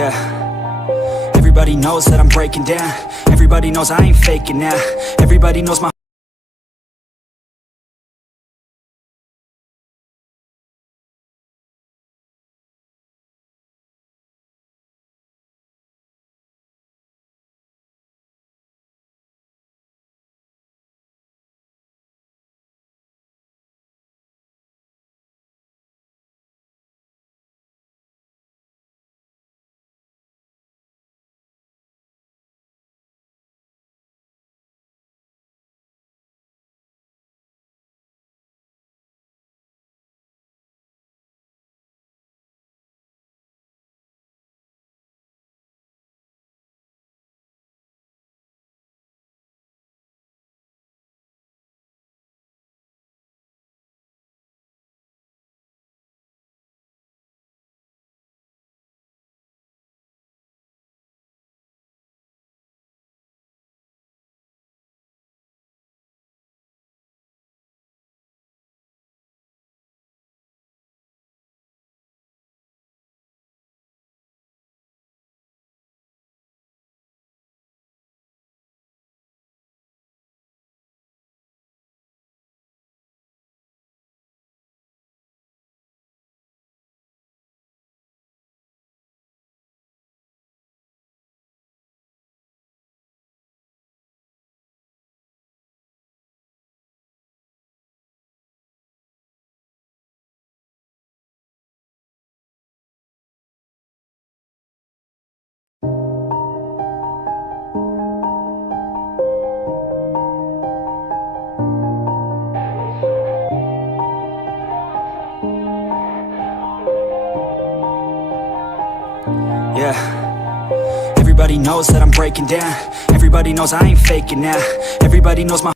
Yeah. Everybody knows that I'm breaking down. Everybody knows I ain't faking now. Everybody knows my Yeah. Everybody knows that I'm breaking down. Everybody knows I ain't faking now. Everybody knows my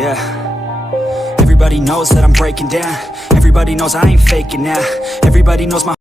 Yeah. Everybody knows that I'm breaking down. Everybody knows I ain't faking now. Everybody knows my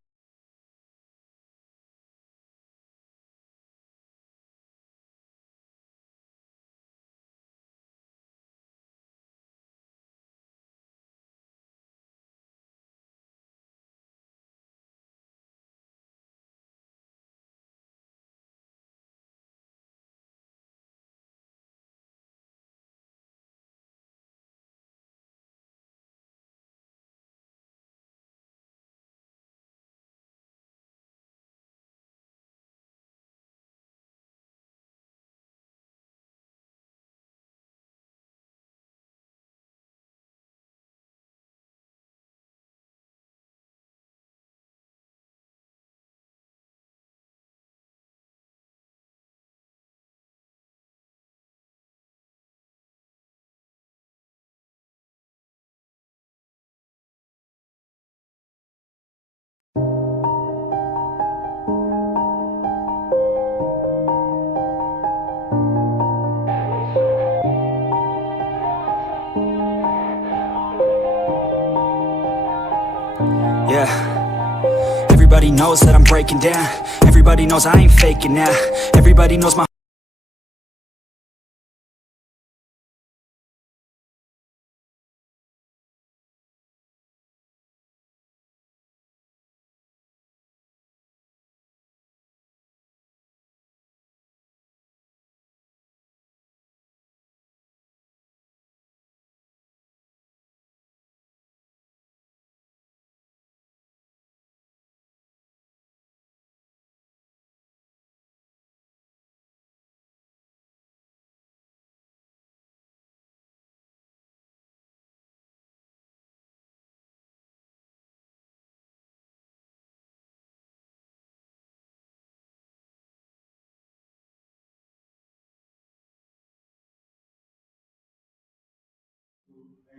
yeah. Everybody knows that I'm breaking down. Everybody knows I ain't faking now. Everybody knows my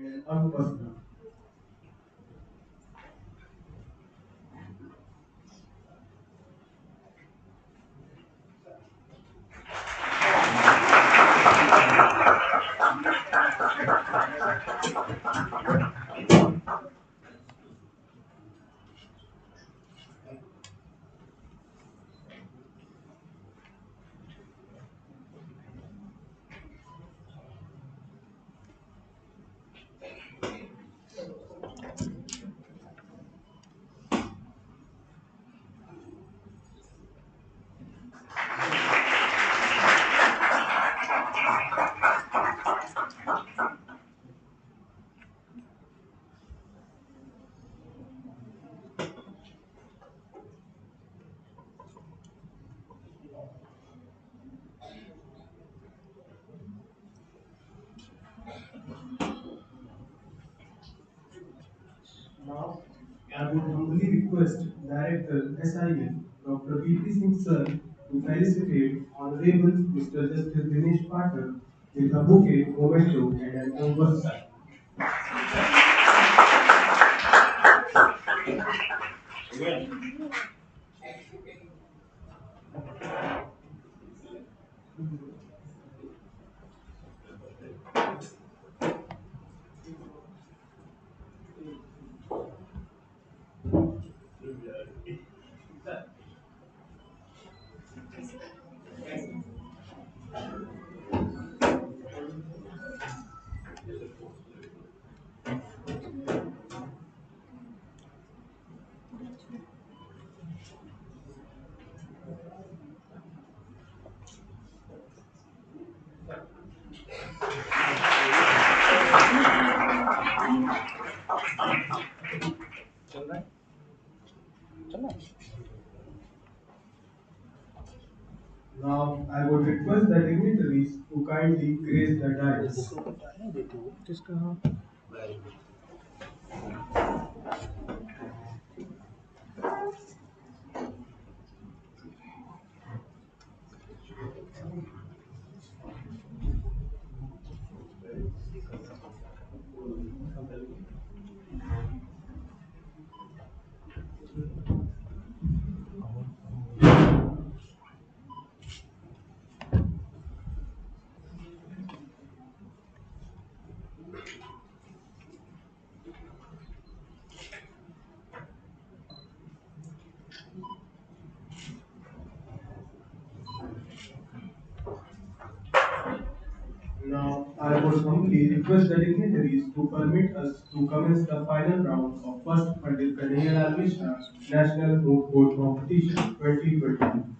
and unpersonal. Now, I would humbly request Director SIL, Dr. B.P. Singh Sir, to felicitate Honorable Mr. Justice Dinesh Patel with a bouquet, memento, and an envelope. Now, I would request the dignitaries to kindly grace the dais. Court humbly request the dignitaries to permit us to commence the final round of first Pandit Kanhaiya Lal Mishra National Moot Court Competition 2022.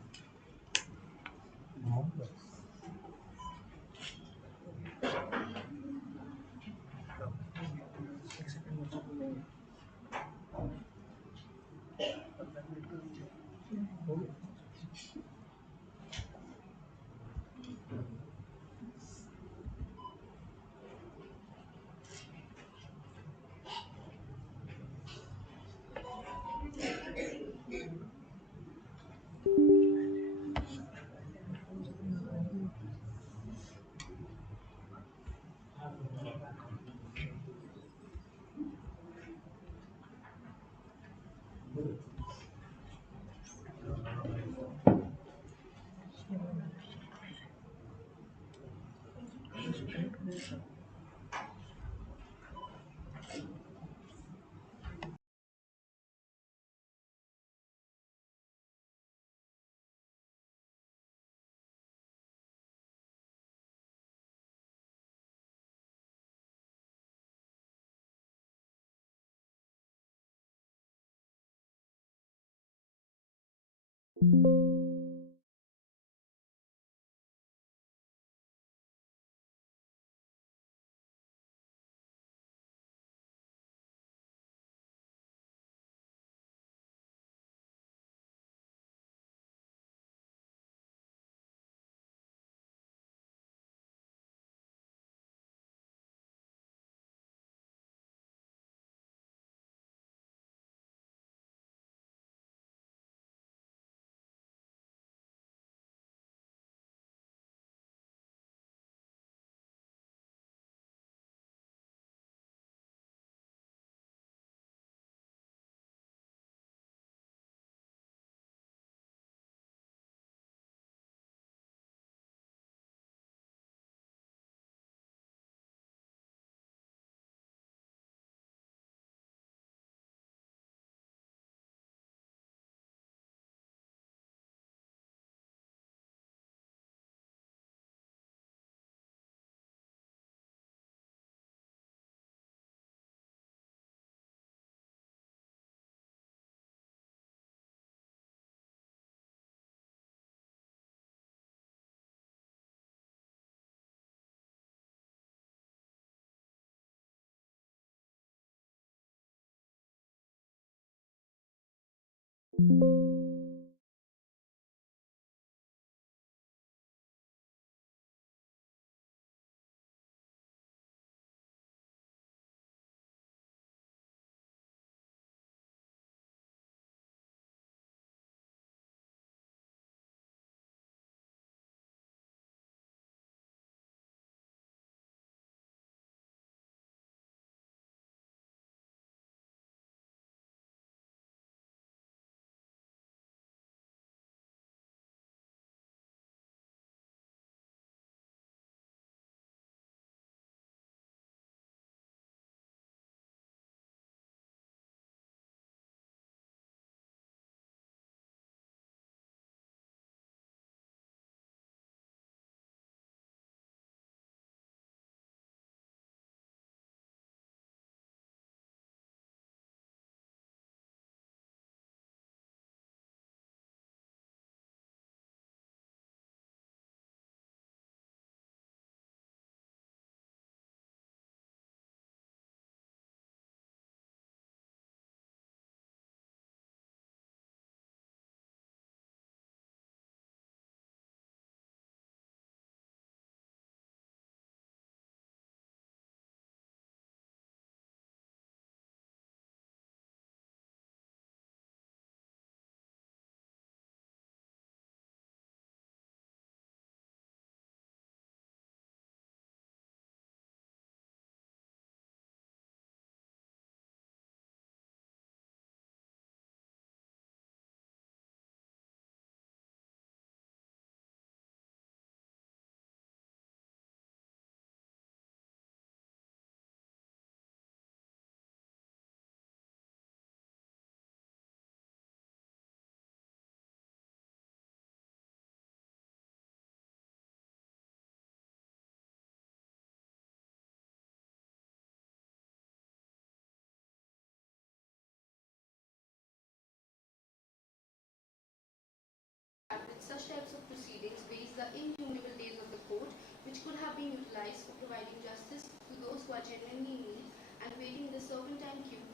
types of proceedings waste the innumerable days of the court, which could have been utilized for providing justice to those who are genuinely in need and waiting in the serpentine queue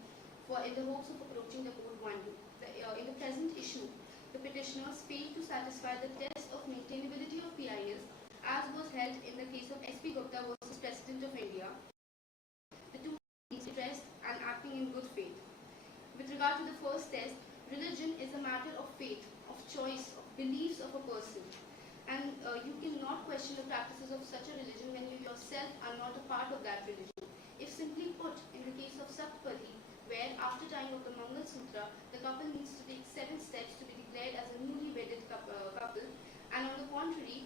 in the hopes of approaching the court one day. In the present issue, the petitioners failed to satisfy the test of maintainability of PIS, as was held in the case of S.P. Gupta versus President of India. The two parties addressed and acting in good faith. With regard to the first test, religion is a matter of faith, of choice, of beliefs of a person. And you cannot question the practices of such a religion when you yourself are not a part of that religion. If simply put, in the case of Saptapadi, where after tying of the Mangal Sutra, the couple needs to take 7 steps to be declared as a newly wedded couple, and on the contrary,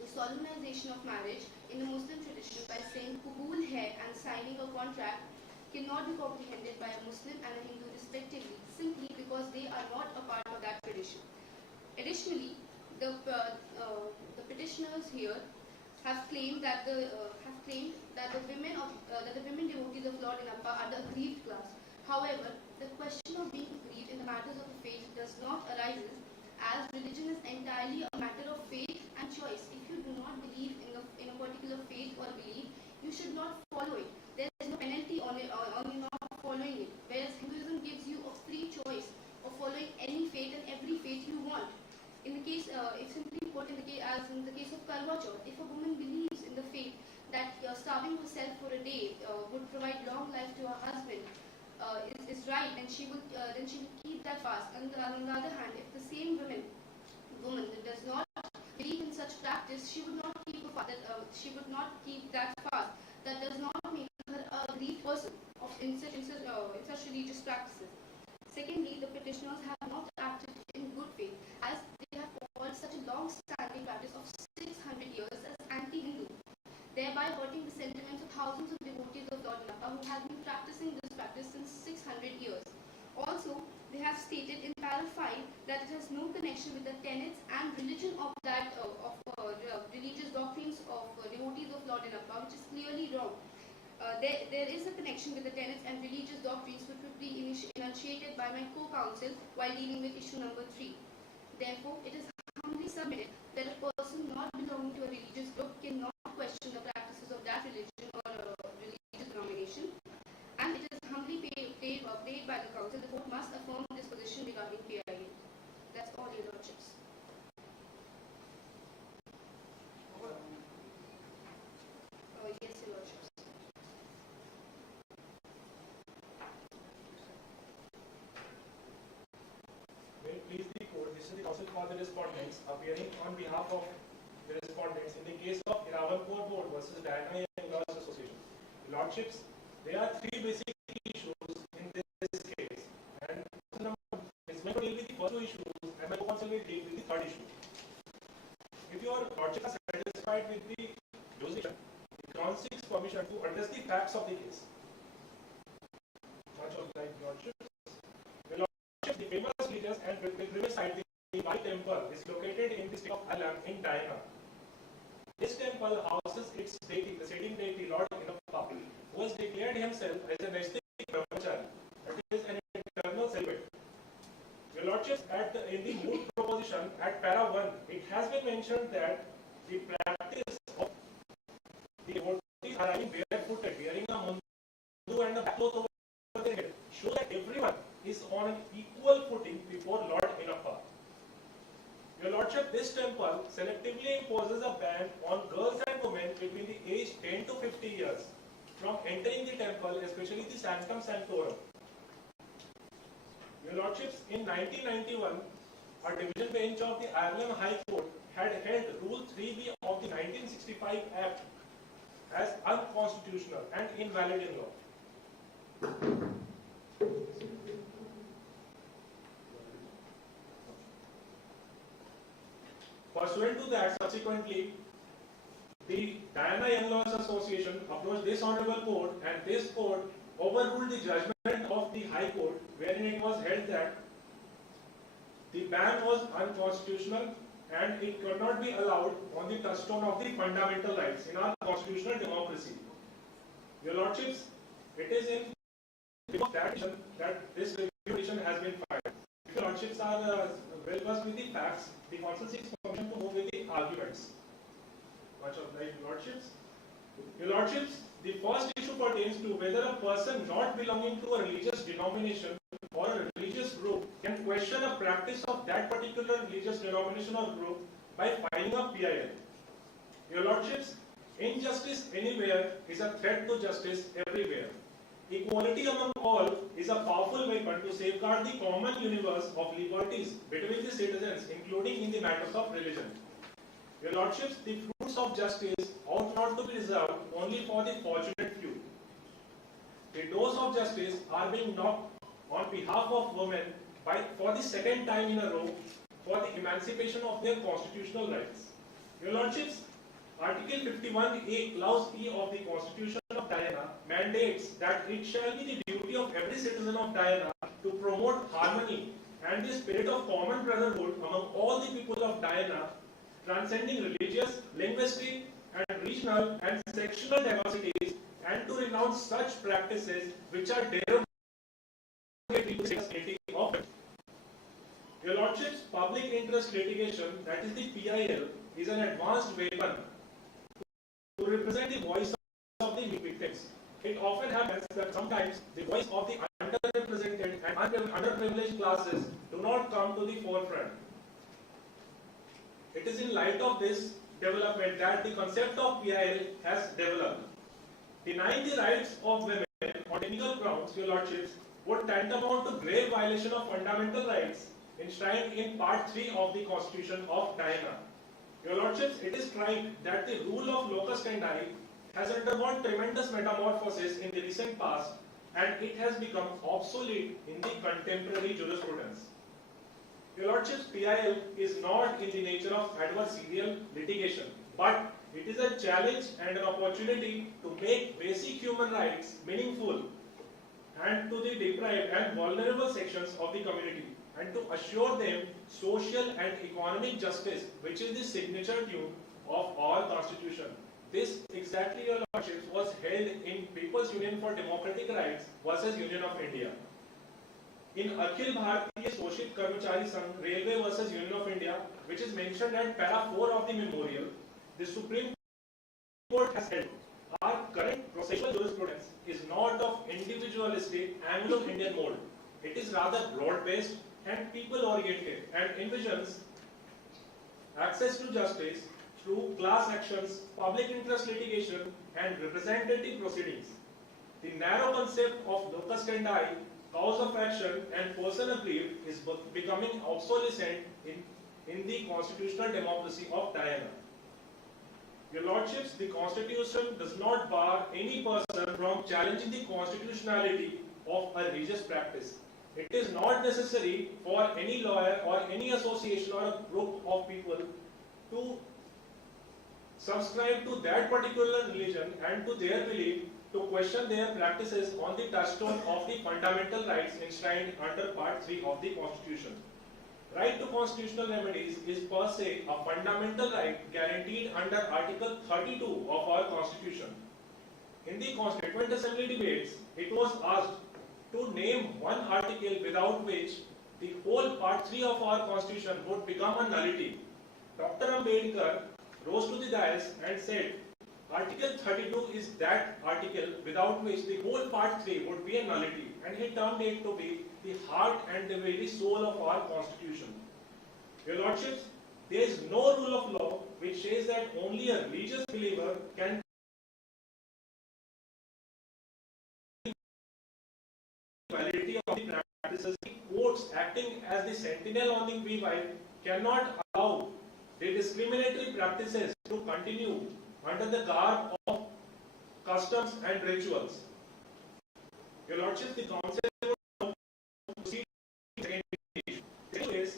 the solemnization of marriage in the Muslim tradition by saying Kubul hai and signing a contract cannot be comprehended by a Muslim and a Hindu respectively, simply because they are not a part of that tradition. Additionally, the petitioners here have claimed that the women devotees of Lord Inappa are the aggrieved class. However, the question of being aggrieved in the matters of faith does not arise, as religion is entirely a matter of faith and choice. If you do not believe in a particular faith or belief, you should not follow it. There is no penalty on you not following it. Whereas Hinduism gives you a free choice of following any faith and every faith you want. In the case, it's simply put as in the case of Karwa Chauth, if a woman believes in the faith that starving herself for a day would provide long life to her husband is right, and she will keep that fast. And on the other hand, if the same woman that does not believe in such practice, she would not keep that fast. That does not make her a aggrieved person in such religious practices. Secondly, the petitioners have not acted in good faith, as they have followed such a long-standing practice of 600 years as anti-Hindu, thereby hurting the sentiments of thousands of devotees of Lord Inappa who have been practicing this practice since 600 years. Also, they have stated in para 5 that it has no connection with the tenets and religion of religious doctrines of devotees of Lord Inappa, which is clearly wrong. There is a connection with the tenets and religious doctrines which would be enunciated by my co-counsel while dealing with issue number 3. Therefore, it is humbly submitted that a person not belonging to a religious group cannot question the practices of that religion or religious denomination, and it is humbly paid by the council. The court must affirm this position regarding KIA. That's all, Your Lordships. Yes, Your Lordships. May it please the court, this is the counsel for the respondents appearing on behalf of the respondents in the case of Iravalpur Board versus KANHAIYA Law Association. Lordships, there are 3 basic issues in this case, and it's going to deal with the first 2 issues, and my co-counsel will deal with the 3rd issue. If your Lordship are satisfied with the jurisdiction, the Crown seeks permission to address the facts of the case. Much obliged, Lordships. The Lordship, the famous religious and pilgrimage site, the White Temple, is located in the state of Allahabad in China. This temple houses its deity, the sitting deity Lord Inappa, who has declared himself as a Naistik Brahmachari, that is an eternal celibate. Your Lordships, in the Moot proposition at para 1, it has been mentioned that the practice of the devotees arriving barefooted, wearing a Manju and a cloth over their head, shows that everyone is on an equal footing before Lord Inappa. Your Lordship, this temple selectively imposes a ban on girls and women between the age 10 to 50 years from entering the temple, especially the Sanctum Sanctorum. Your Lordships, in 1991, a division bench of the Ireland High Court had held Rule 3B of the 1965 Act as unconstitutional and invalid in law. Pursuant to that, subsequently, the KANHAIYA Law Association approached this Honorable Court, and this court overruled the judgment of the High Court, wherein it was held that the ban was unconstitutional and it could not be allowed on the touchstone of the fundamental rights in our constitutional democracy. Your Lordships, it is in that this petition has been filed. If your Lordships are well versed with the facts, the counsel seeks permission to move with the arguments. Much obliged, Your Lordships. Your Lordships, the first issue pertains to whether a person not belonging to a religious denomination or a religious group can question a practice of that particular religious denomination or group by filing a PIL. Your Lordships, injustice anywhere is a threat to justice everywhere. Equality among all is a powerful weapon to safeguard the common universe of liberties between the citizens, including in the matters of religion. Your Lordships, the fruits of justice ought not to be reserved only for the fortunate few. The doors of justice are being knocked on behalf of women for the second time in a row for the emancipation of their constitutional rights. Your Lordships, Article 51A, Clause E of the Constitution of Guyana mandates that it shall be the duty of every citizen of Guyana to promote harmony and the spirit of common brotherhood among all the people of Guyana, transcending religious, linguistic, and regional and sectional diversities, and to renounce such practices which are derogatory to the dignity of it. Your Lordships, public interest litigation, that is the PIL, is an advanced weapon to represent the voice of the victims. It often happens that sometimes the voice of the underrepresented and underprivileged classes do not come to the forefront. It is in light of this development that the concept of PIL has developed. Denying the rights of women on technical grounds, Your Lordships, would tantamount to grave violation of fundamental rights enshrined in Part 3 of the Constitution of Guyana. Your Lordships, it is tried that the rule of locus standi has undergone tremendous metamorphosis in the recent past, and it has become obsolete in the contemporary jurisprudence. Your Lordships, PIL is not in the nature of adversarial litigation, but it is a challenge and an opportunity to make basic human rights meaningful and to the deprived and vulnerable sections of the community, and to assure them social and economic justice, which is the signature tune of our Constitution. This exactly, Your Lordships, was held in People's Union for Democratic Rights versus Union of India. In Akhil Bharatiya Shoshit Karmachari Sangh, Railway versus Union of India, which is mentioned at para 4 of the memorial, the Supreme Court has held our current processual jurisprudence is not of individualistic Anglo-Indian mode. It is rather broad-based and people-oriented and envisions access to justice through class actions, public interest litigation, and representative proceedings. The narrow concept of locus standi, cause of action, and person aggrieved is becoming obsolescent in the constitutional democracy of Guyana. Your Lordships, the Constitution does not bar any person from challenging the constitutionality of a religious practice. It is not necessary for any lawyer or any association or a group of people to subscribe to that particular religion and to their belief to question their practices on the touchstone of the fundamental rights enshrined under Part 3 of the Constitution. Right to constitutional remedies is per se a fundamental right guaranteed under Article 32 of our Constitution. In the Constituent Assembly debates, it was asked to name one article without which the whole Part 3 of our Constitution would become a nullity. Dr. Ambedkar rose to the dais and said, Article 32 is that article without which the whole Part 3 would be a nullity, and he termed it to be the heart and the very soul of our Constitution. Your Lordships, there is no rule of law which says that only a religious believer can validity of the practices. The courts acting as the sentinel on the VY cannot allow the discriminatory practices to continue under the garb of customs and rituals. Your Lordship, the Council will proceed to the second issue. Second is,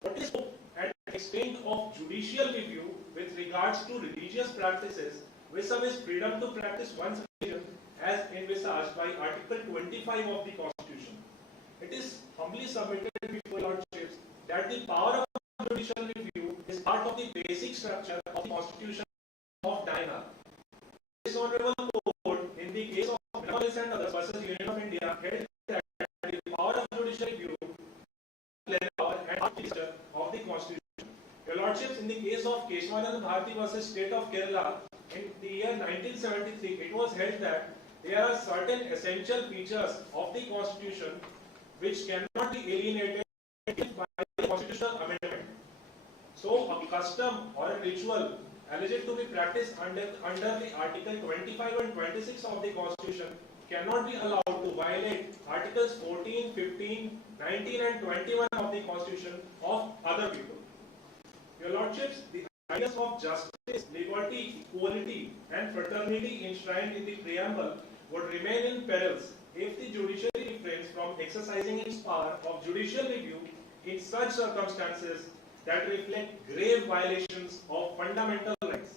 what is scope and extent of judicial review with regards to religious practices vis-a-vis freedom to practice one's religion as envisaged by Article 25 of the Constitution. It is humbly submitted before Your Lordships that the power of judicial review is part of the basic structure of the Constitution of Guyana. This Honorable Court, in the case of Neeraj and others versus Union of India, held that the power of judicial review, power and of the Constitution. Your Lordship, Bharti versus State of Kerala in the year 1973, it was held that there are certain essential features of the Constitution which cannot be alienated by the constitutional amendment. So, a custom or a ritual alleged to be practiced under the Article 25 and 26 of the Constitution cannot be allowed to violate Articles 14, 15, 19 and 21 of the Constitution of other people. Your Lordships, the ideas of justice, liberty, equality and fraternity enshrined in the preamble would remain in perils if the judiciary refrains from exercising its power of judicial review in such circumstances that reflect grave violations of fundamental rights.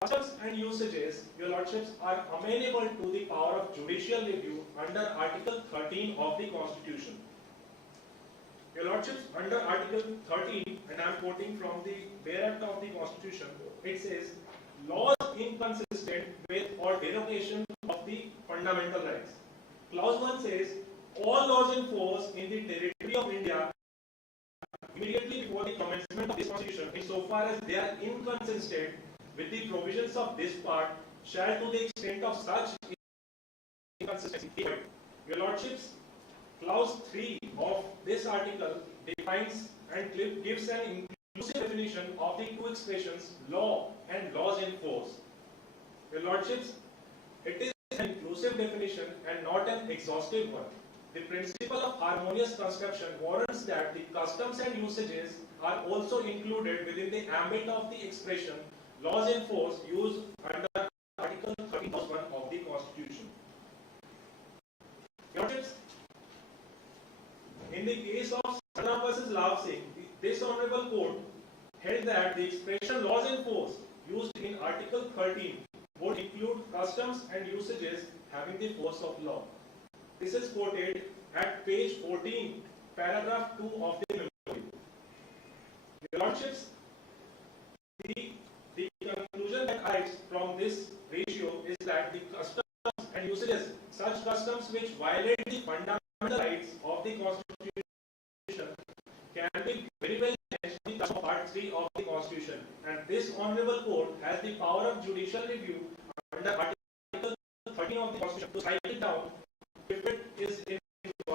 Customs and usages, Your Lordships, are amenable to the power of judicial review under Article 13 of the Constitution. Your Lordships, under Article 13, and I am quoting from the bare act of the Constitution, it says, laws inconsistent with or derogation of the fundamental rights. Clause 1 says, all laws in force in the territory of India immediately before the commencement of this Constitution, insofar as they are inconsistent with the provisions of this part, shall to the extent of such inconsistency. Your Lordships, Clause 3 of this article defines and gives an inclusive definition of the two expressions law and laws in force. Your Lordships, it is an inclusive definition and not an exhaustive one. The principle of harmonious construction warrants that the customs and usages are also included within the ambit of the expression laws in force used under Article 13 Clause 1 of the Constitution. Your Lordships, in the case of Shambhunath versus Lav Singh, this Honorable Court held that the expression laws in force used in Article 13 would include customs and usages having the force of law. This is quoted at page 14, paragraph 2 of the memorandum. Your Lordships, the conclusion that arises from this ratio is that the customs and usages, such customs which violate the fundamental rights of the Constitution, can be very well changed in the Part 3 of the Constitution, and this Honorable Court has the power of judicial review under Article 13 of the Constitution to strike it down if it is in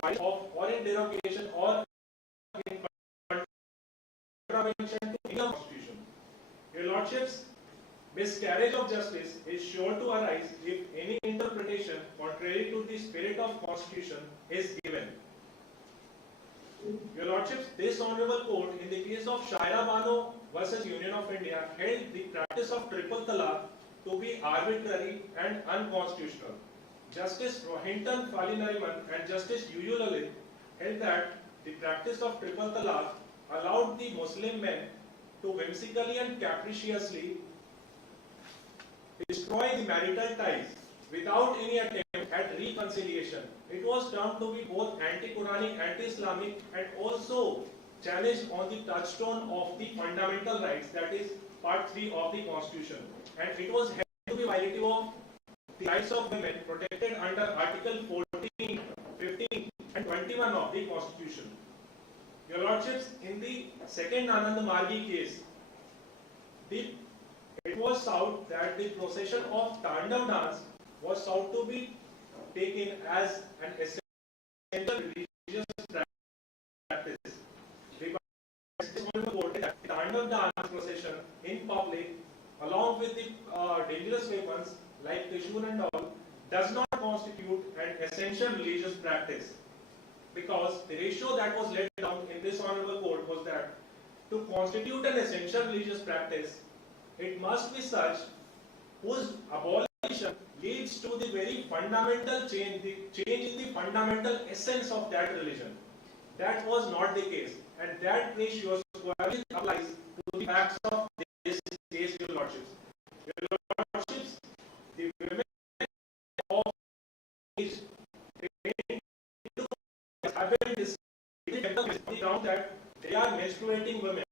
violation of or in derogation or in contravention to any Constitution. Your Lordships, miscarriage of justice is sure to arise if any interpretation contrary to the spirit of Constitution is given. Your Lordships, this Honorable Court in the case of Shaira Bano versus Union of India held the practice of triple talaq to be arbitrary and unconstitutional. Justice Rohinton Falinariman and Justice Yuyu Lalit held that the practice of triple talaq allowed the Muslim men to whimsically and capriciously destroy the marital ties without any attempt at reconciliation. It was termed to be both anti-Quranic, anti-Islamic and also challenged on the touchstone of the fundamental rights, that is Part 3 of the Constitution. And it was held to be violative of the rights of women protected under Article 14, 15 and 21 of the Constitution. Your Lordships, in the second Anand Margi case, it was sought that the procession of Tandav dance was sought to be taken as an essential religious practice. The Tandav dance procession in public, along with the dangerous weapons like Trishul and all, does not constitute an essential religious practice, because the ratio that was laid down in this Honorable Court was that to constitute an essential religious practice, it must be such whose abolition leads to the very fundamental change, the change in the fundamental essence of that religion. That was not the case, and that ratio squarely applies to the facts of this case, Your Lordships. Your Lordships, the women of age have been decided on the ground that they are menstruating women,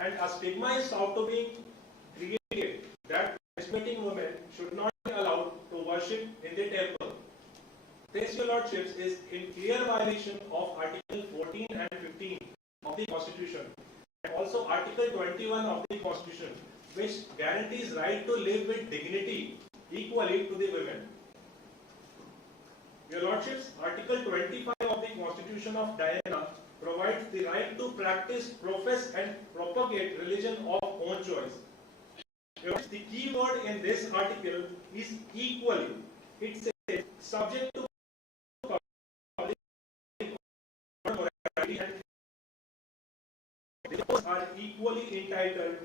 and a stigma is sought to be created that menstruating women should not be allowed to worship in the temple. This, Your Lordships, is in clear violation of Article 14 and 15 of the Constitution, and also Article 21 of the Constitution, which guarantees right to live with dignity equally to the women. Your Lordships, Article 25 of the Constitution of Guyana provides the right to practice, profess and propagate religion of own choice. The key word in this article is equally. It says subject to public morality and those are equally entitled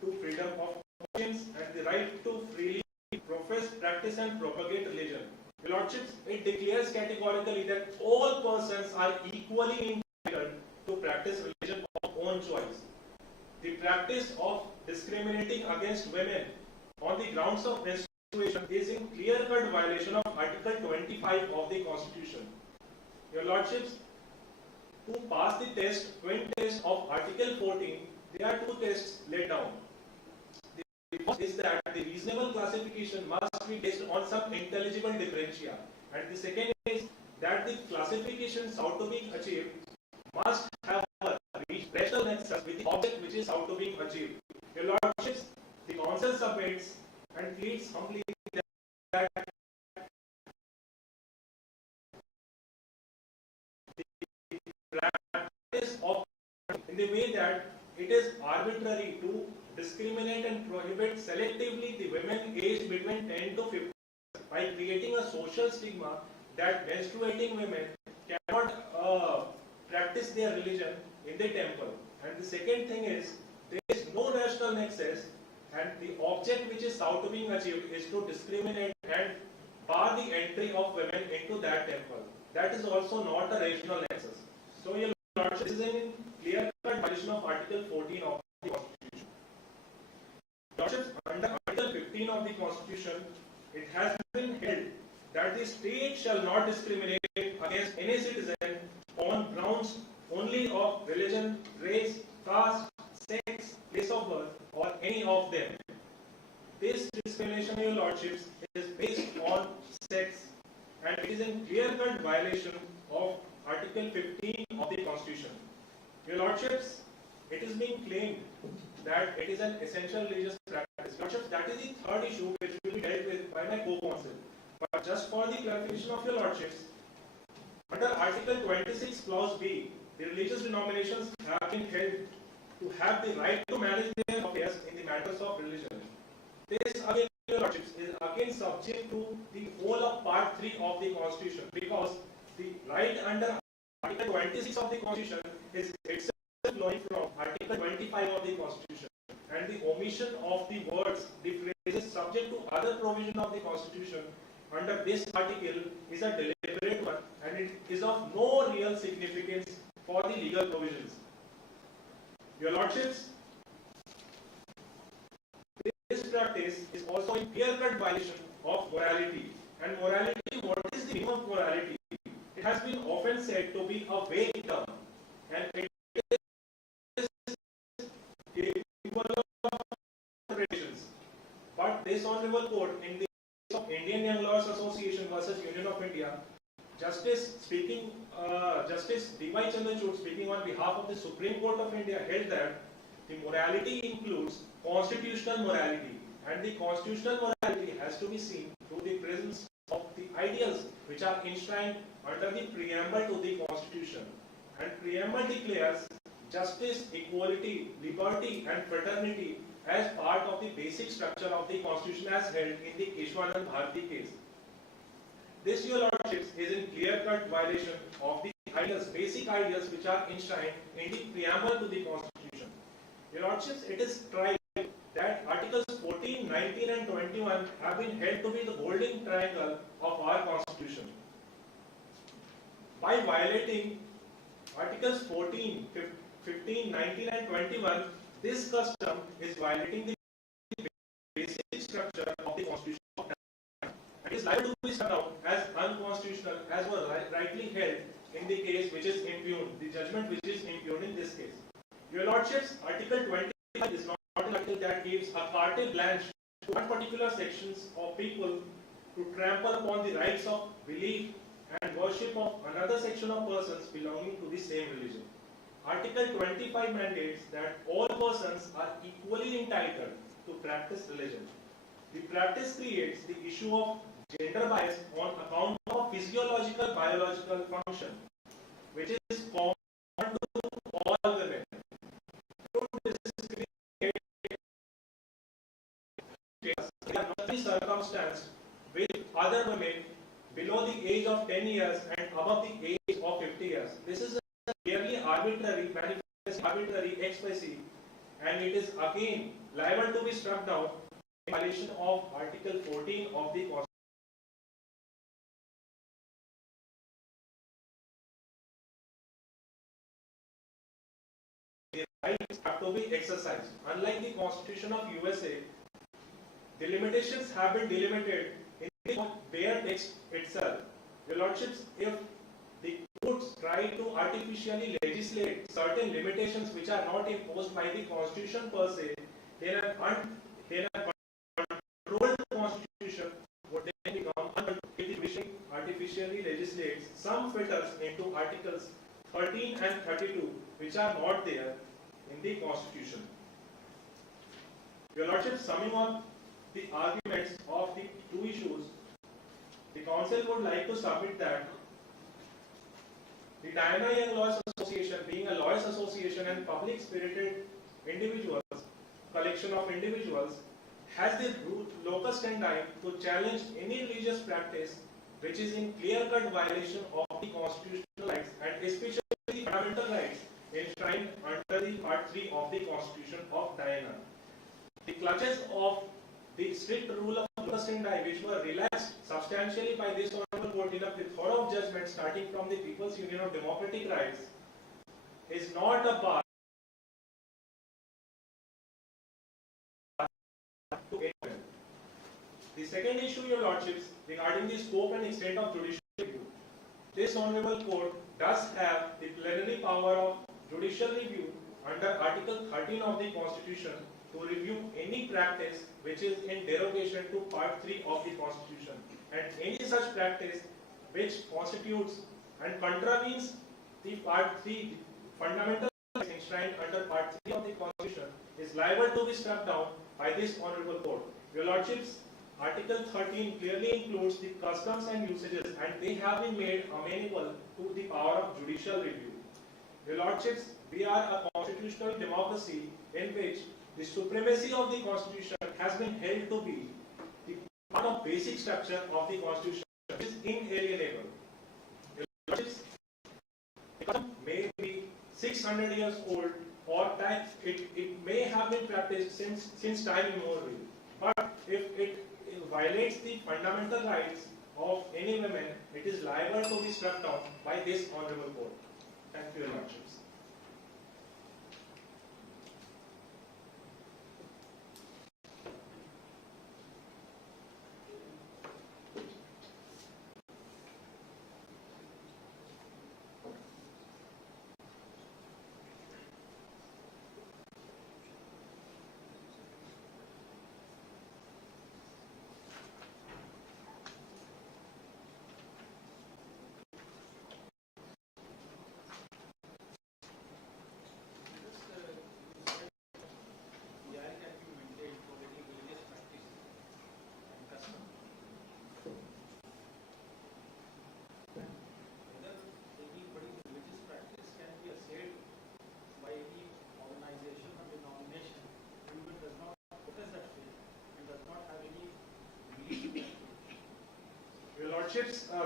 to freedom of conscience and the right to freely profess, practice and propagate religion. Your Lordships, it declares categorically that all persons are equally entitled to practice religion of own choice. The practice of discriminating against women on the grounds of menstruation is in clear-cut violation of Article 25 of the Constitution. Your Lordships, to pass the test, twin test of Article 14, there are two tests laid down. The first is that the reasonable classification must be based on some intelligible differentia, and the second is that the classification sought to be achieved must have a rational nexus with the object which is sought to be achieved. Your Lordships, the Council submits and pleads humbly that the practice of in the way that it is arbitrary to discriminate and prohibit selectively the women aged between 10 to 50 by creating a social stigma that menstruating women cannot practice their religion in the temple. And the second thing is, there is no rational nexus and the object which is sought to be achieved is to discriminate and bar the entry of women into that temple. That is also not a rational nexus. So, your Lordship, this is in clear-cut violation of Article 14 of the Constitution. Lordships, under Article 15 of the Constitution, it has been held that the state shall not discriminate against any citizen on grounds only of religion, race, caste, sex, place of birth, or any of them. This discrimination, your Lordships, is based on sex and it is in clear-cut violation of Article 15 of the Constitution. Your Lordships, it is being claimed that it is an essential religious practice. Your Lordships, that is the third issue which will be dealt with by my co-counsel. But just for the clarification of your Lordships, under Article 26 Clause B, the religious denominations have been held to have the right to manage their affairs in the matters of religion. This, again, your Lordships, is again subject to the whole of Part 3 of the Constitution, because the right under Article 26 of the Constitution is itself flowing from Article 25 of the Constitution, and the omission of the words, the phrases subject to other provision of the Constitution under this article is a deliberate one, and it is of no real significance for the legal provisions. Your Lordships, this practice is also in clear-cut violation of morality. And morality, what is the meaning of morality? It has been often said to be a vague term, and it is capable of interpretations. But this Honorable Court, in the case of Indian Young Lawyers Association versus Union of India, Justice D.Y. Chandrachud, speaking on behalf of the Supreme Court of India, held that the morality includes constitutional morality, and the constitutional morality has to be seen through the presence of the ideals which are enshrined under the preamble to the Constitution. And preamble declares justice, equality, liberty and fraternity as part of the basic structure of the Constitution as held in the Keshwanand Bharati case. This, your Lordships, is in clear-cut violation of the ideals, basic ideals which are enshrined in the preamble to the Constitution. Your Lordships, it is tried that Articles 14, 19 and 21 have been held to be the golden triangle of our Constitution. By violating Articles 14, 15, 19 and 21, this custom is violating the basic structure of the Constitution of India. It is liable to be struck down as unconstitutional as was rightly held in the case which is impugned, the judgment which is impugned in this case. Your Lordships, Article 25 is not an article that gives a carte blanche to one particular sections of people to trample upon the rights of belief and worship of another section of persons belonging to the same religion. Article 25 mandates that all persons are equally entitled to practice religion. The practice creates the issue of gender bias on account of physiological biological function, which is common to all women. This is circumstance with other women below the age of 10 years and above the age of 50 years. This is a clearly arbitrary, arbitrary expressive, and it is again liable to be struck down in violation of Article 14 of the Constitution. The rights have to be exercised. Unlike the Constitution of USA, the limitations have been delimited in the bare text itself. Your Lordships, if the courts try to artificially legislate certain limitations which are not imposed by the Constitution per se, then a controlled Constitution would then become uncontrolled, which artificially legislates some filters into Articles 13 and 32, which are not there in the Constitution. Your Lordship, summing up the arguments of the two issues, the Council would like to submit that the Diana Young Lawyers Association, being a lawyers association and public spirited individuals, collection of individuals, has the locus standi to challenge any religious practice which is in clear-cut violation of the constitutional rights and especially the fundamental rights enshrined under the Part 3 of the Constitution of Diana. The clutches of the strict rule of locus standi, which were relaxed substantially by this Honorable Court in a plethora of judgments starting from the People's Union of Democratic Rights, is not a bar to anyone. The second issue, Your Lordships, regarding the scope and extent of judicial review. This Honorable Court does have the plenary power of judicial review under Article 13 of the Constitution to review any practice which is in derogation to Part 3 of the Constitution, and any such practice which constitutes and contravenes the Part 3 fundamental rights enshrined under Part 3 of the Constitution is liable to be struck down by this Honorable Court. Your Lordships, Article 13 clearly includes the customs and usages, and they have been made amenable to the power of judicial review. Your Lordships, we are a constitutional democracy in which the supremacy of the Constitution has been held to be the part of basic structure of the Constitution, which is inalienable. Your Lordships, it may be 600 years old, or that it may have been practiced since time immemorial. But if it violates the fundamental rights of any woman, it is liable to be struck down by this Honorable Court. Thank you, Your Lordships.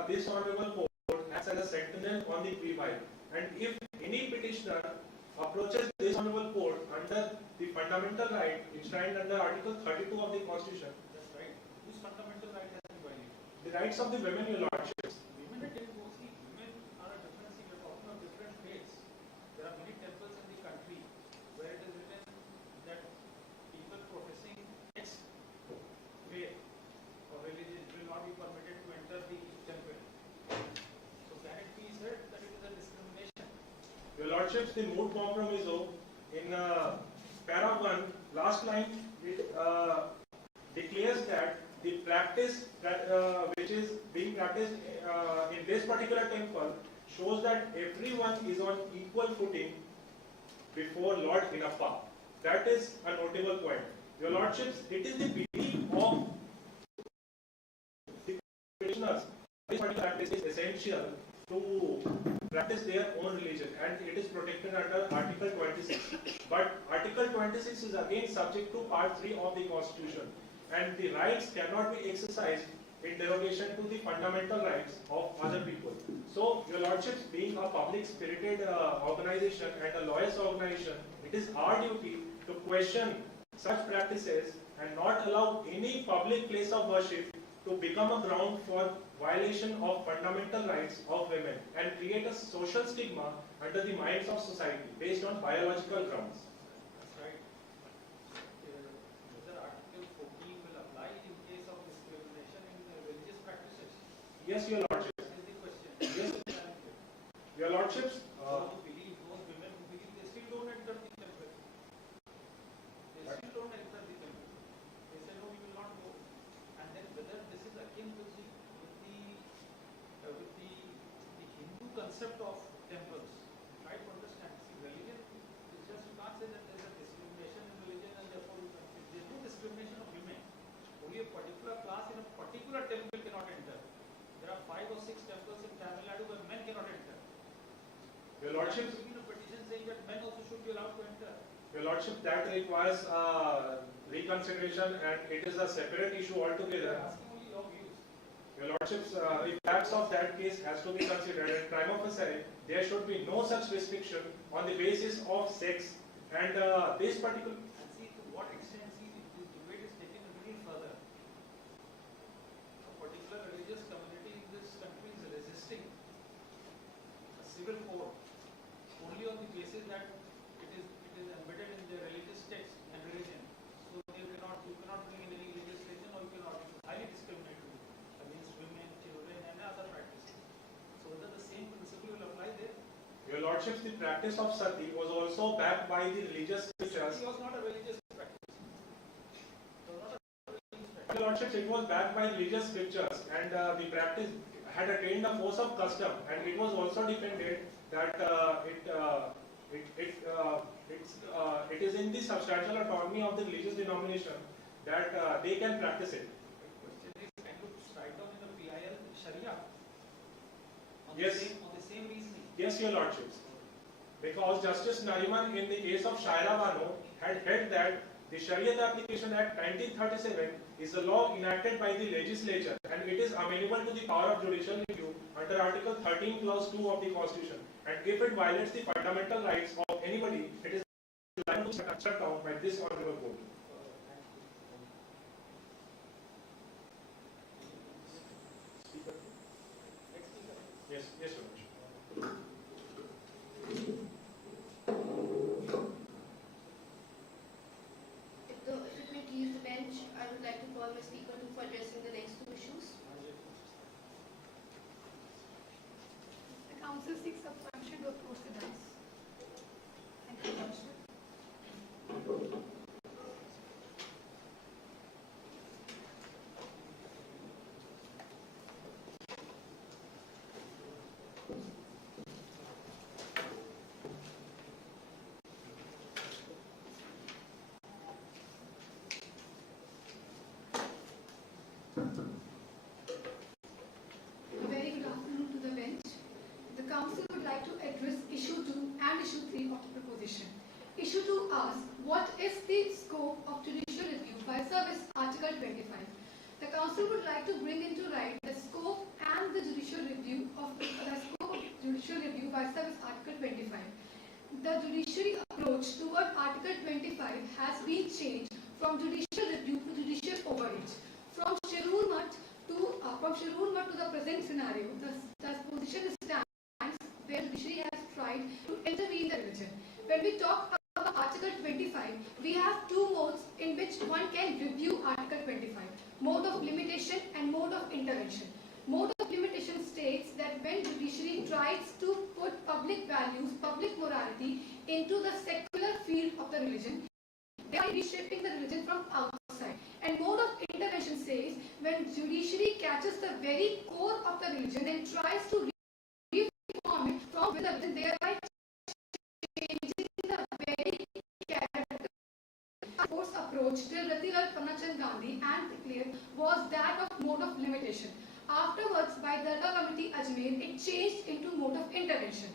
This Honorable Court acts as a sentinel on the pre-file, and if any petitioner approaches this Honorable Court under the fundamental right enshrined under Article 32 of the Constitution, that's right. This fundamental right has been violated. The rights of the women, Your Lordships. Women are a different thing. We're talking of different faiths. There are many temples in the country where it is written that people professing X faith or religion will not be permitted to enter the temple. So can it be said that it is a discrimination? Your Lordships, the Moot compromiso in para 1, last line, it declares that the practice that which is being practiced in this particular temple shows that everyone is on equal footing before Lord Inappa. That is a notable point. Your Lordships, it is the belief of the petitioners. This particular practice is essential to practice their own religion, and it is protected under Article 26. But Article 26 is again subject to Part 3 of the Constitution, and the rights cannot be exercised in derogation to the fundamental rights of other people. So, Your Lordships, being a public-spirited organization and a lawyers' organization, it is our duty to question such practices and not allow any public place of worship to become a ground for violation of fundamental rights of women and create a social stigma under the minds of society based on biological grounds. That's right. Whether Article 14 will apply in case of discrimination in religious practices? Yes, Your Lordships. That is the question. Yes, Your Lordships. Those women who believe, they still don't enter the temple. They still don't enter the temple. They say, no, we will not go. And then whether this is akin with the Hindu concept of temples, try to understand. See, religion is just, you can't say that there is a discrimination in religion and therefore you can say there is no discrimination of women. Only a particular class in a particular temple cannot enter. There are 5 or 6 temples in Tamil Nadu where men cannot enter. Your Lordships. There has been a petition saying that men also should be allowed to enter. Your Lordship, that requires reconsideration, and it is a separate issue altogether. Asking only your views. Your Lordships, the facts of that case has to be considered, and prima facie, there should be no such restriction on the basis of sex, and this particular. And see to what extent this debate is taken a little further. A particular religious community in this country is resisting a civil code only on the basis that it is embedded in their religious text and religion. So you cannot bring in any legislation, or you cannot. It is highly discriminatory against women, children, and other practices. So whether the same principle will apply there? Your Lordships, the practice of sati was also backed by the religious scriptures. It was not a religious practice. It was not a religious practice. Your Lordships, it was backed by religious scriptures, and the practice had attained the force of custom, and it was also defended that it is in the substantial autonomy of the religious denomination that they can practice it. The question is, can you strike down in the PIL Sharia? Yes. On the same reasoning. Yes, Your Lordships. Because Justice Nariman in the case of Shaira Bano had held that the Shariat Application Act 1937 is a law enacted by the legislature, and it is amenable to the power of judicial review under Article 13 Clause 2 of the Constitution. And if it violates the fundamental rights of anybody, it is liable to be struck down by this honorable court. Yes, yes, Your Lordship. If it may please the bench, I would like to call my speaker to for addressing the next 2 issues. The council seeks substantial to approach the dais. Thank you, Commissioner. A very good afternoon to the bench. The council would like to address issue 2 and issue 3 of the proposition. Issue 2 asks, what is the scope of judicial review by service Article 25? The council would like to bring into light the scope and the judicial review by service Article 25. The judiciary approach toward Article 25 has been changed from judicial review to judicial overreach. From Shirur Mutt to the present scenario, the position stands where the judiciary has tried to intervene in the religion. When we talk about Article 25, we have 2 modes in which one can review Article 25. Mode of limitation and mode of intervention. Mode of limitation states that when judiciary tries to put public values, public morality into the secular field of the religion, they are reshaping the religion from outside. And mode of intervention says when judiciary catches the very core of the religion and tries to reform it from within the religion, thereby changing the very character. Force approach approach till Ratilal Gandhi and declared was that of mode of limitation. Afterwards, by the Dargah Committee Ajmer, it changed into mode of intervention.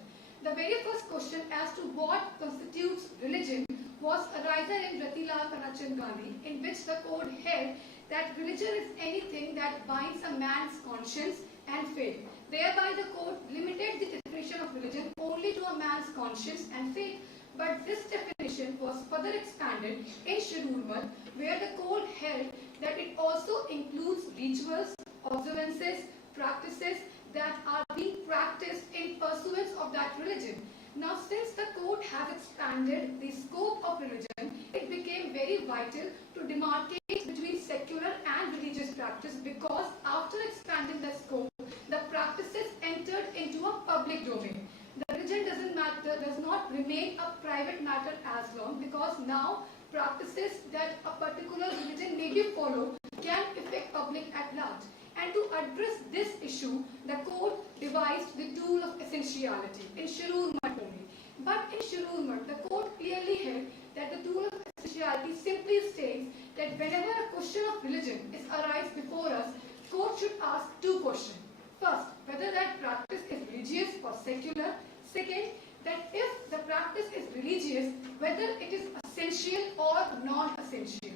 The very first question as to what constitutes religion was arisen in Ratilal Gandhi, in which the code held that religion is anything that binds a man's conscience and faith. Thereby, the code limited the definition of religion only to a man's conscience and faith. But this definition was further expanded in Schedule 1, where the code held that it also includes rituals, observances, practices that are being practiced in pursuance of that religion. Now, since the code has expanded the scope of religion, it became very vital to demarcate between secular and religious practice, because after expanding the scope, the practices entered into a public domain. The religion does not remain a private matter as long, because now practices that a particular religion may be followed can affect public at large. And to address this issue, the code devised the tool of essentiality in Schedule 1 only. But in Schedule 1, the code clearly held that the tool of essentiality simply states that whenever a question of religion is arise before us, court should ask two questions. First, whether that practice is religious or secular. Second, that if the practice is religious, whether it is essential or non-essential.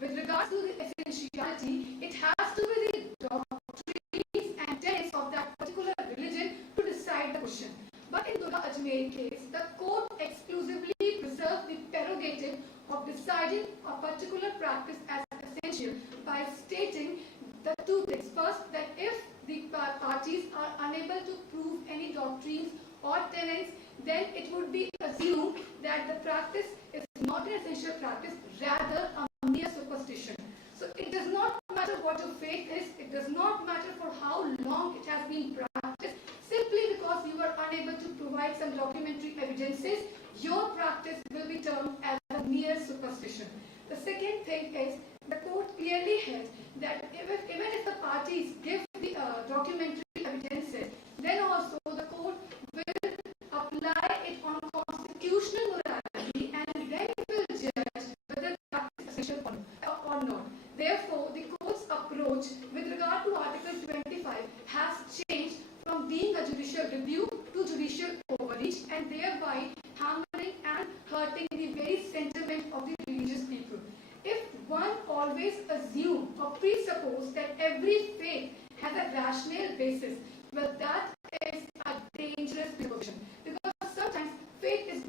With regards to the essentiality, it has to be the doctrines and tenets of that particular religion to decide the question. But in Durga Ajmer case, the court exclusively preserved the prerogative of deciding a particular practice as essential by stating the two things. First, that if the parties are unable to prove any doctrines or tenets, then it would be assumed that the practice is not an essential practice, rather a mere superstition. So it does not matter what your faith is, it does not matter for how long it has been practiced, simply because you are unable to provide some documentary evidences, your practice will be termed as a mere superstition. The second thing is, the court clearly held that even if the parties give the documentary evidences, then also the court will apply it on constitutional morality, and then it will judge whether that is essential or not. Therefore, the court's approach with regard to Article 25 has changed from being a judicial review to judicial overreach, and thereby hampering and hurting the very sentiment of the religious people. If one always assumes or presupposes that every faith has a rational basis, well, that is a dangerous presumption, because sometimes faith is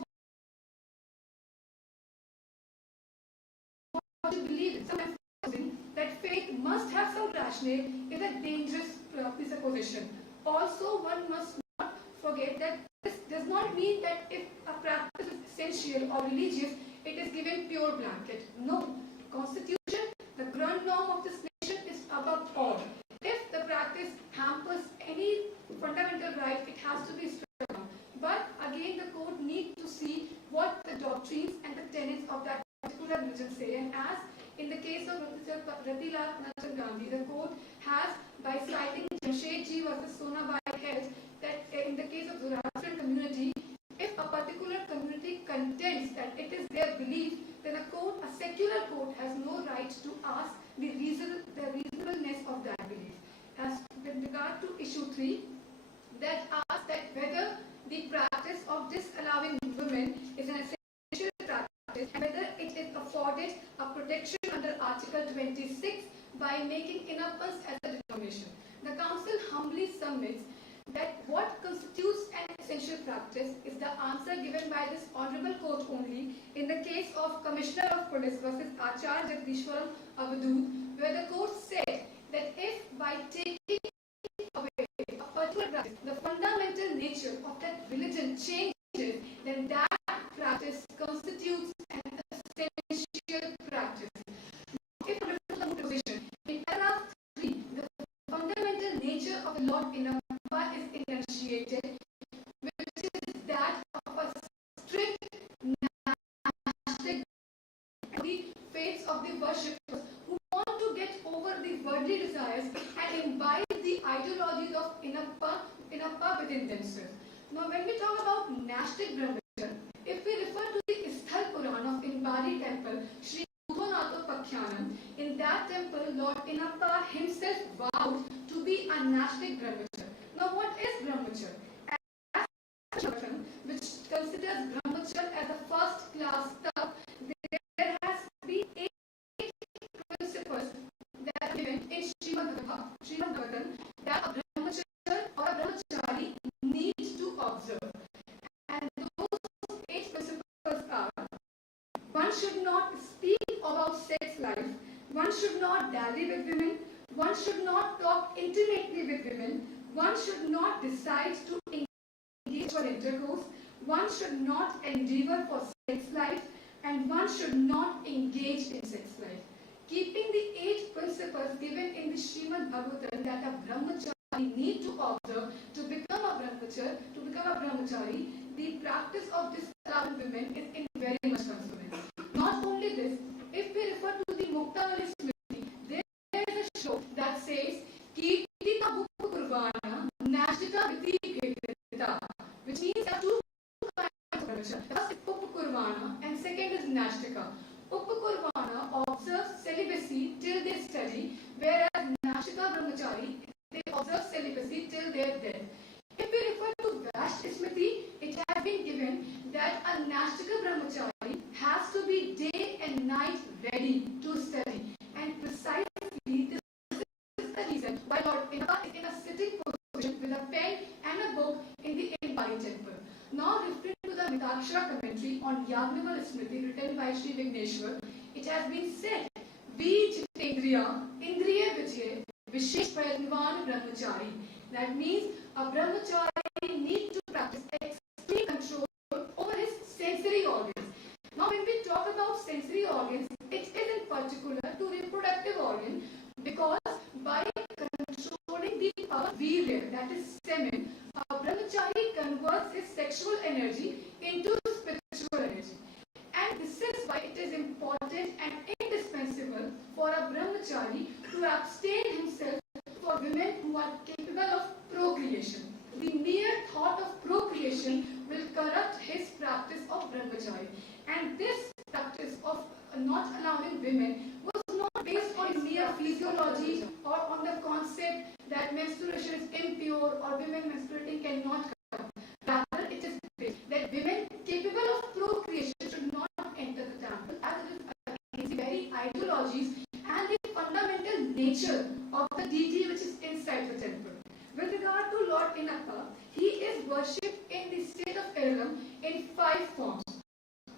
what you believe in. Sometimes that faith must have some rationale is a dangerous presupposition. Also, one must not forget that this does not mean that if a practice is essential or religious, it is given pure blanket. No. Constitution, the ground norm of this nation, is above all. If the practice hampers any fundamental right, it has to be struck down. But again, the court needs to see what the doctrines and the tenets of that particular religion say. And as in the case of Ratilal Gandhi, the court has, by citing Jamshedji versus Sonabai, held that in the case of Zoroastrian community, if a particular community contends that it is their belief, then a secular court has no right to ask the reasonableness of that belief. As with regard to issue 3, that asks that whether the practice of disallowing women is an essential practice, and whether it is afforded a protection under Article 26 by making inappance as a determination. The Council humbly submits that what constitutes an essential practice is the answer given by this Honorable Court only in the case of Commissioner of Police versus Acharya Jagdishwaram Avadhoot, where the court said that if by taking away a particular practice, the fundamental nature of that religion changes, then that practice constitutes an essential practice. If we refer to the Moot position, in paragraph 3, the fundamental nature of the law in Allahabad is enunciated, which is that of a strict monastic the faiths of the worshippers who want to get over the worldly desires and imbibe the ideologies of Inappa within themselves. Now, when we talk about monastic brahmacharya, if we refer to the Isthal Puran of Inbari temple, Sri Udhanath Upakhyanam. In that temple, Lord Inappa himself vowed to be a Nashtik Brahmachar. Now, what is Brahmachar? As which considers Brahmachar as a first class stuff, there has been 8 principles that are given in Srimad Bhagavatam that a Brahmachar or a Brahmachari needs to observe. And those 8 principles are: one should not speak about sex life, one should not dally with women, one should not talk intimately with women, one should not decide to engage for intercourse, one should not endeavor for sex life, and one should not engage in sex life. Keeping the 8 principles given in the Srimad Bhagavatam that a brahmachari need to observe to become a brahmachari, the practice of disallowing women is in very much consonant. Not only this, if we refer to the Muktavali Smriti, there is a shloka that says, Kirtika Bhukurvana Nashtita Viti Bhedita, which means there are 2 kinds of brahmachari. First is Upakurvana and second is Nashtika. Upakurvana observes celibacy till they study, whereas Nashtika Brahmachari, they observe celibacy till their death. If we refer to Vash Smriti, it has been given that a Nashtika Brahmachari has to be day and night ready to study. And precisely this is the reason why Lord Inappa is in a sitting position with a pen and a book in the Tiwari temple. Now referring to the Mitakshara commentary on Yagnaval Smriti written by Sri Vigneshwar, it has been said, Bij Indriya, Indriya Vijay, Vishesh Prayatnivan Brahmachari. That means a brahmachari needs to practice extreme control over his sensory organs. Now when we talk about sensory organs, it is in particular to reproductive organ, because by controlling the power virya, that is semen, a brahmachari converts his sexual energy into spiritual energy. And this is why it is important and indispensable for a brahmachari to abstain himself for women who are capable of procreation. The mere thought of procreation will corrupt his practice of brahmachari. And this practice of not allowing women was not based on mere physiology or on the concept that menstruation is impure or women menstruating cannot come. Rather, it is based that women capable of procreation should not enter the temple, as it is against the very ideologies and the fundamental nature of the deity which is inside the temple. With regard to Lord Inappa, he is worshipped in the state of Erlam in 5 forms.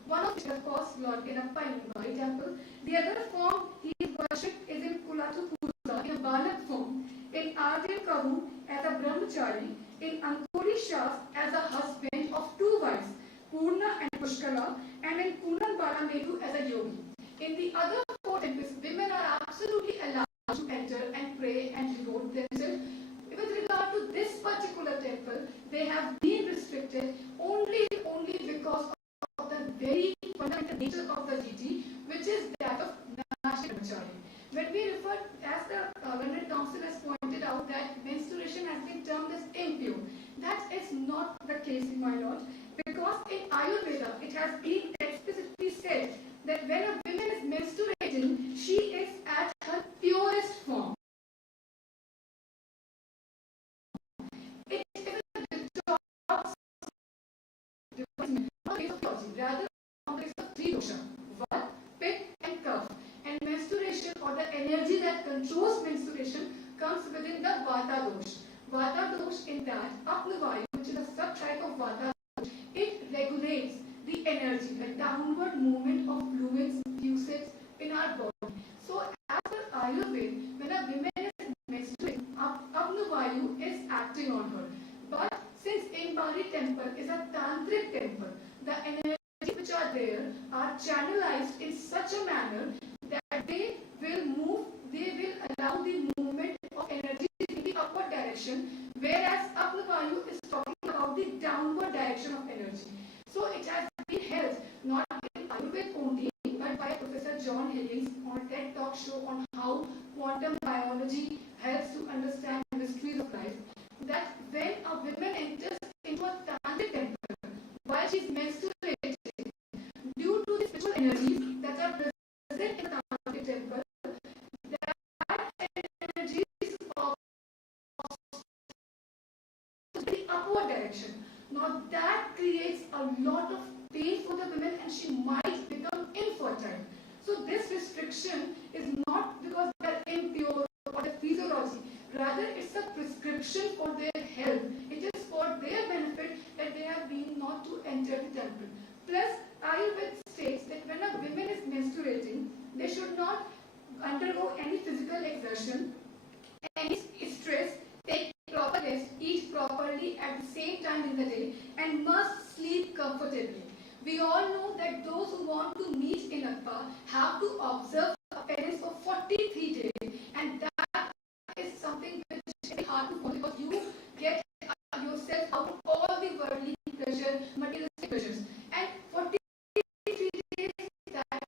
One of which is, of course, Lord Inappa in the Bali temple. The other form he is worshipped is in Kulatu Puja in a Balak form, in Aryan Kavu as a brahmachari, in Ankori Shas as a husband of 2 wives, Purna and Pushkala, and in Punan Balamedu as a yogi. In the other 4 temples, women are absolutely allowed to enter and pray and devote themselves. With regard to this particular temple, they have been restricted only because of the very fundamental nature of the deity, which is that of Nashik Brahmachari. When we refer, as the Learned Council has pointed out, that menstruation has been termed as impure, that is not the case, my lord, because in Ayurveda it has been explicitly said that when a woman is menstruating, she is at her purest form. It is a detox device, not a case of purity, rather a case of 3 dosha, Vata, Pitta and Kapha. And menstruation, or the energy that controls menstruation, comes within the Vata dosh. Vata dosh in that, Apnavayu, which is a subtype of Vata dosh, it regulates the energy, the downward movement of fluids, juices in our body. So as per Ayurveda, when a woman is menstruating, Apnavayu is acting on her. But since Bali temple is a tantric temple, the energy which are there are channelized in such a manner that they will allow the movement of energy in the upward direction, whereas Apnavayu is talking about the downward direction of energy. So it has been held not in Ayurveda only, but by Professor John Hillings on a TED Talk show on how quantum biology helps to understand the mysteries of life, that when a woman enters into a tantric temple while she is menstruating, due to the spiritual energies that are present in the tantric temple, direction. Now that creates a lot of pain for the women and she might become infertile. So this restriction is not because they are impure or the physiology. Rather, it's a prescription for their health. It is for their benefit that they are being not to enter the temple. Plus, Ayurveda states that when a woman is menstruating, they should not undergo any physical exertion, any stress, take proper rest, eat properly at the same time in the day, and must sleep comfortably. We all know that those who want to meet in Akpa have to observe appearance for 43 days, and that is something which is very hard to follow because you get yourself out of all the worldly pleasure, materialistic pleasures. And 43 days that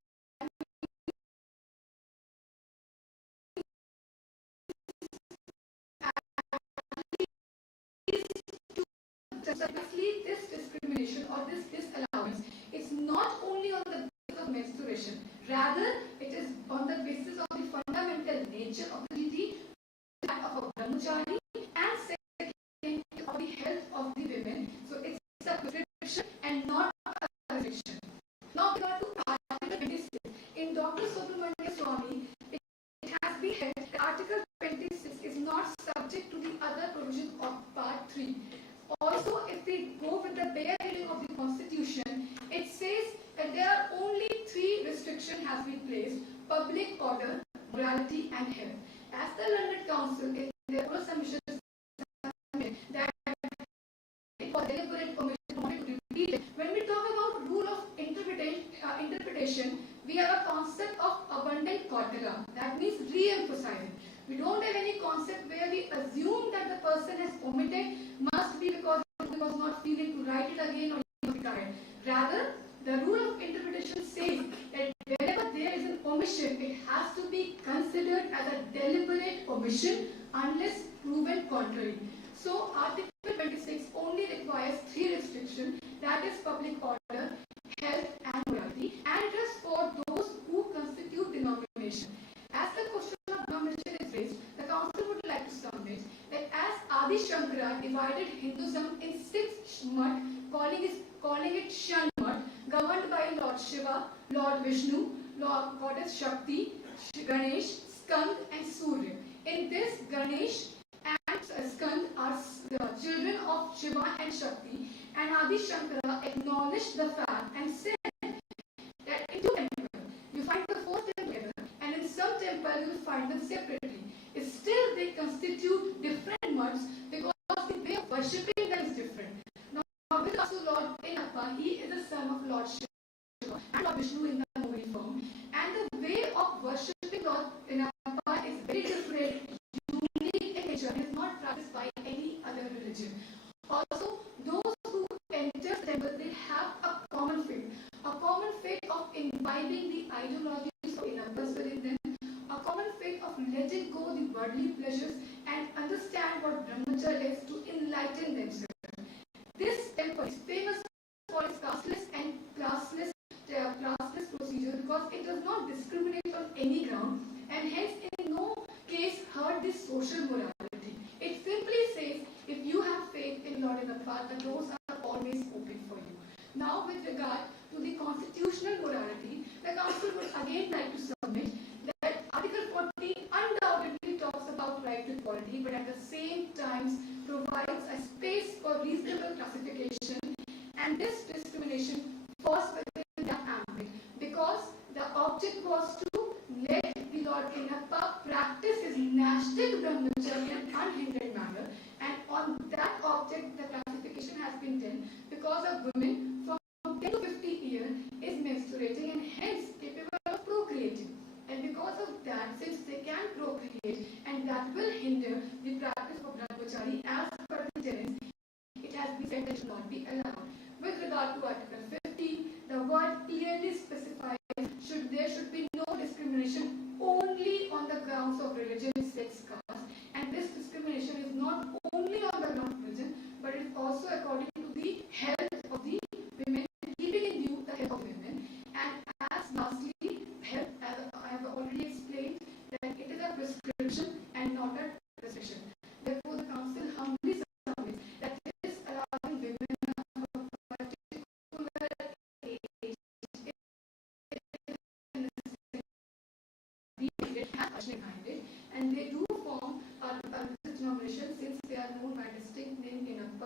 Firstly, this discrimination or this disallowance, it's not only on the basis of menstruation, rather it is on the basis of the fundamental nature of the duty, that of a brahmachari, and second, of the health of the women. So it's a prescription and not a restriction. Now we got to Article 26. In Dr. Subramania Swamy, it has been held that Article 26 is not subject to the other provisions of Part 3. Also, if we go with the bare reading of the Constitution, it says that there are only 3 restrictions has been placed: public order, morality, and health. As the London Council in their oral submission that it was deliberate omission, wanted to repeat it. When we talk about rule of interpretation, we have a concept of abundant cautelar. That means re-emphasizing. We don't have any concept where we assume that the person has omitted must be because he was not feeling to write it again or he was tired. Rather, the rule of interpretation says that whenever there is an omission, it has to be considered as a deliberate omission unless proven contrary. So, Article 26 only requires 3 restrictions, that is public order, health, and morality, and it is for those who constitute denomination. As the question of denomination is raised, the Council would like to submit that as Adi Shankara divided Hinduism in 6 Mat, calling it Shan Mat, governed by Lord Shiva, Lord Vishnu, Lord Goddess Shakti, Ganesh, Skand, and Surya. In this, Ganesh and Skand are the children of Shiva and Shakti, and Adi Shankara acknowledged the fact and said that in 2 temples you find the 4th together, and in some temples you will find them separately. Still, they constitute different mats because the way of worshipping them is different. Now, with regards to Lord Inappa, he is the son of Lord Shiva and Lord Vishnu in the movie form, and the way of worshipping Lord Inappa is very different, unique in nature, and is not practiced by any other religion. Also, those who enter the temple, they have a common faith of imbibing the ideologies of Inappas within them, a common faith of letting go the worldly pleasures and understand what brahmacharya is to enlighten themselves. This temple is famous for its casteless and classless procedure because it does not discriminate on any ground and hence in no case hurt the social morality. It simply says if you have faith in Lord Inappa, the doors are always open for you. Now with regard to the constitutional morality, the Council would again like to submit that Article 14 undoubtedly talks about right to equality, but at the same time provides a space for reasonable classification, and this discrimination falls within that ambit because the object was to let the Lord Inappa practice his national brahmacharya in an unhindered manner, and on that object the classification has been done because a woman from 10 to 50 years is menstruating and hence capable of procreating. And because of that, since they can procreate and that will hinder the practice of brahmachari as per the tenets, it has been said that it should not be allowed. With regard to Article 15, the word clearly specifies there should be no discrimination only on the grounds of religion, sex, caste, and this discrimination is not only on the ground of religion, but it is also according to the health of the women, keeping in view the health of women. And as lastly, health, as I have already explained, that it is a prescription and not a restriction. Therefore, the Council humbly submits that this allowing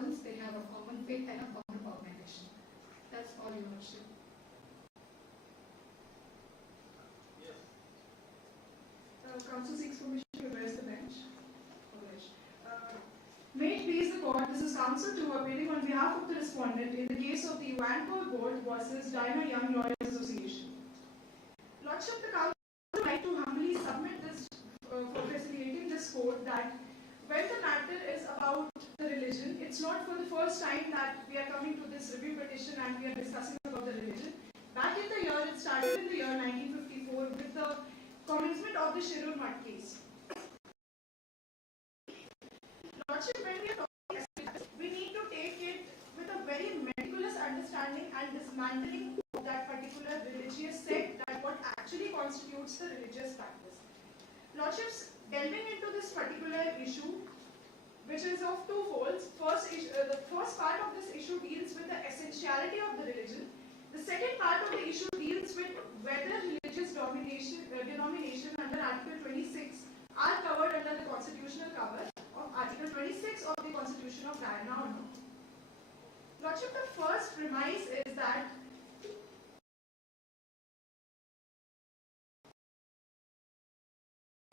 principles, they have a common faith and a common organization. That's all, Your Lordship. Yes. Counsel seeks permission to address the bench. May it please the court, this is counsel to appearing on behalf of the respondent in the case of the Wanko Board versus Diana Young Lawyers Association. Lordship, the counsel would like to humbly submit this for facilitating this court that when the matter is about the religion, it's not for the first time that we are coming to this review petition and we are discussing about the religion. Back in the year, it started in the year 1954 with the commencement of the Shirur Mutt case. Lordship, when we are talking about this, we need to take it with a very meticulous understanding and dismantling of that particular religious sect, that what actually constitutes the religious practice. Lordships, delving into this particular issue, which is of two folds. The first part of this issue deals with the essentiality of the religion. The second part of the issue deals with whether religious denomination under Article 26 are covered under the constitutional cover of Article 26 of the Constitution of Guyana or not. Lordship, the first premise is that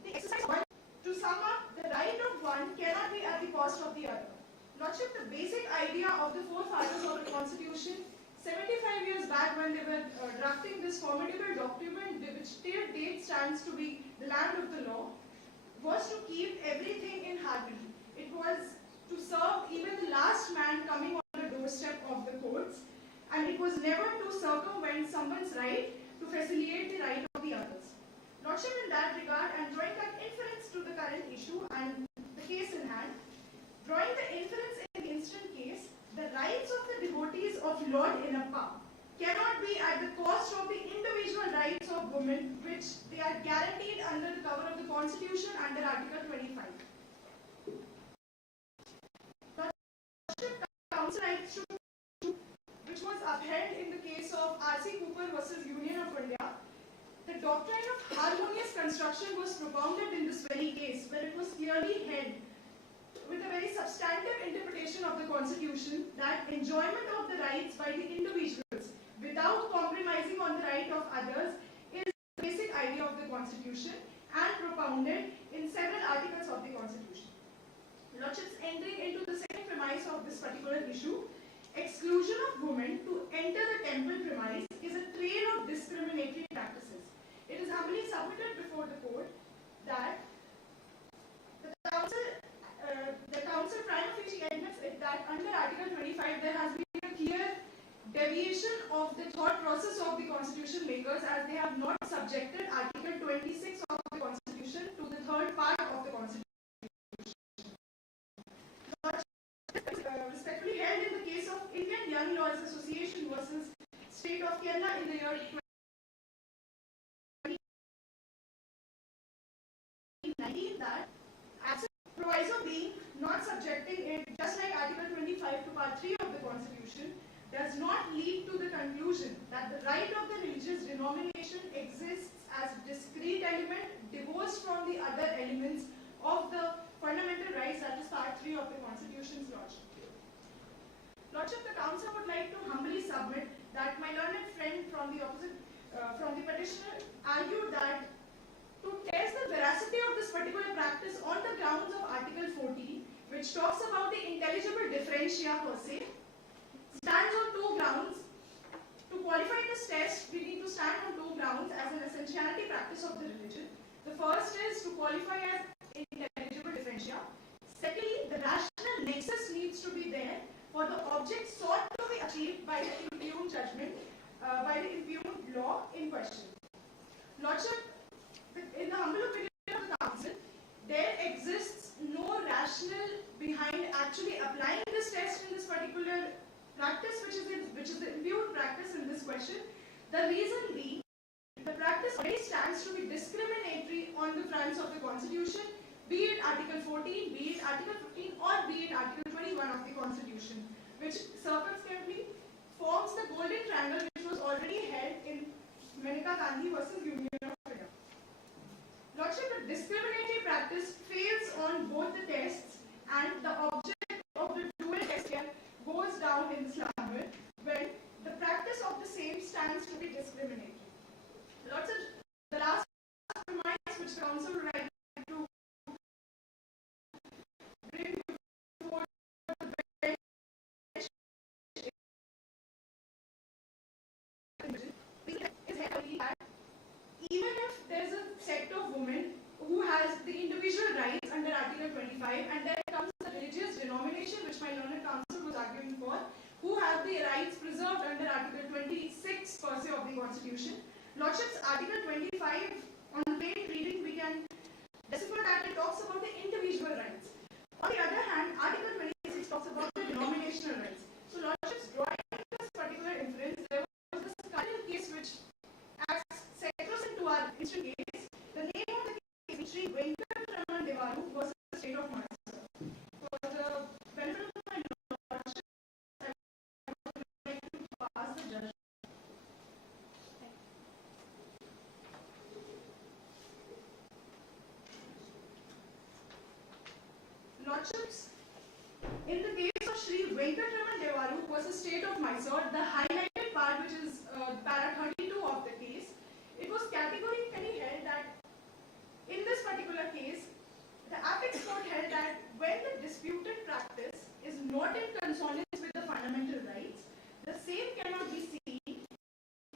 the exercise of one, to sum up, the right of one cannot be at the cost of the other. Lordship, the basic idea of the forefathers of the Constitution 75 years back when they were drafting this formidable document, which till date stands to be the land of the law, was to keep everything in harmony. It was to serve even the last man coming on the doorstep of the courts, and it was never to circumvent someone's right to facilitate the right of the others. Lordship, in that regard, and drawing that inference to the current issue and the case in hand, drawing the inference in the instant case, the rights of the devotees of Lord Innappa cannot be at the cost of the individual rights of women, which they are guaranteed under the cover of the Constitution under Article 25. The Council Rights, which was upheld in the case of R.C. Cooper versus Union of India, the doctrine of harmonious construction was propounded in this very case, where it was clearly held with a very substantive interpretation of the Constitution that enjoyment of the rights by the individuals without compromising on the right of others is the basic idea of the Constitution and propounded in several articles of the Constitution. Lordships, entering into the second premise of this particular issue, exclusion of women to enter the temple premise is a trail of discriminatory practices. It is humbly submitted before the court that the council prima facie admits that under Article 25 there has been a clear deviation of the thought process of the constitution makers, as they have not subjected Article 26 of the Constitution to the third part of the Constitution. Respectfully held in the case of Indian Young Lawyers Association versus State of Kerala in the year 2019, that proviso being not subjecting it, just like Article 25 to Part 3 of the Constitution, does not lead to the conclusion that the right of the religious denomination exists as a discrete element divorced from the other elements of the fundamental rights, that is Part 3 of the Constitution's Lordship. Lordship, the Council would like to humbly submit that my learned friend from the petitioner argued that to test the veracity of this particular practice on the grounds of Article 14, which talks about the intelligible differentia per se, stands on two grounds. To qualify this test, we need to stand on two grounds as an essentiality practice of the religion. The first is to qualify as intelligible differentia. Secondly, the rational nexus needs to be there for the object sought to be achieved by the impugned judgment, by the impugned law in question. Lordship, in the humble opinion of the Council, there exists no rationale behind actually applying this test in this particular practice, which is the impugned practice in this question. The reason being, the practice already stands to be discriminatory on the fronts of the Constitution, be it Article 14, be it Article 15, or be it Article 21 of the Constitution, which circumspectly forms the golden triangle which was already held in Maneka Gandhi versus Union of India. Lordship, the discriminatory practice fails on both the tests, and the object of the dual test here even if there's a sect of women who has the individual rights under Article 25, and there comes the religious denomination, which my learned counsel was arguing for, who have the rights preserved under Article 26 per se of the Constitution. Lordships, Article 25, on the plain reading, we can decipher that it talks about the individual rights. On the other hand, Article 26 talks about the denominational rights. So, Lordships, drawing this particular inference, there was this cardinal case which acts sacrosanct to our instant case. The name of the case is Sri Venkatraman Devaru versus the state of Mysore. For the benefit of my Lordships, I would like to pass the judgment. Lordships, in the case of Sri Venkatraman Devaru versus state of Mysore, the highlighted part, which is para 32 of the case, it was categorically held that in this particular case, the apex court held that when the disputed practice is not in consonance with the fundamental rights, the same cannot be seen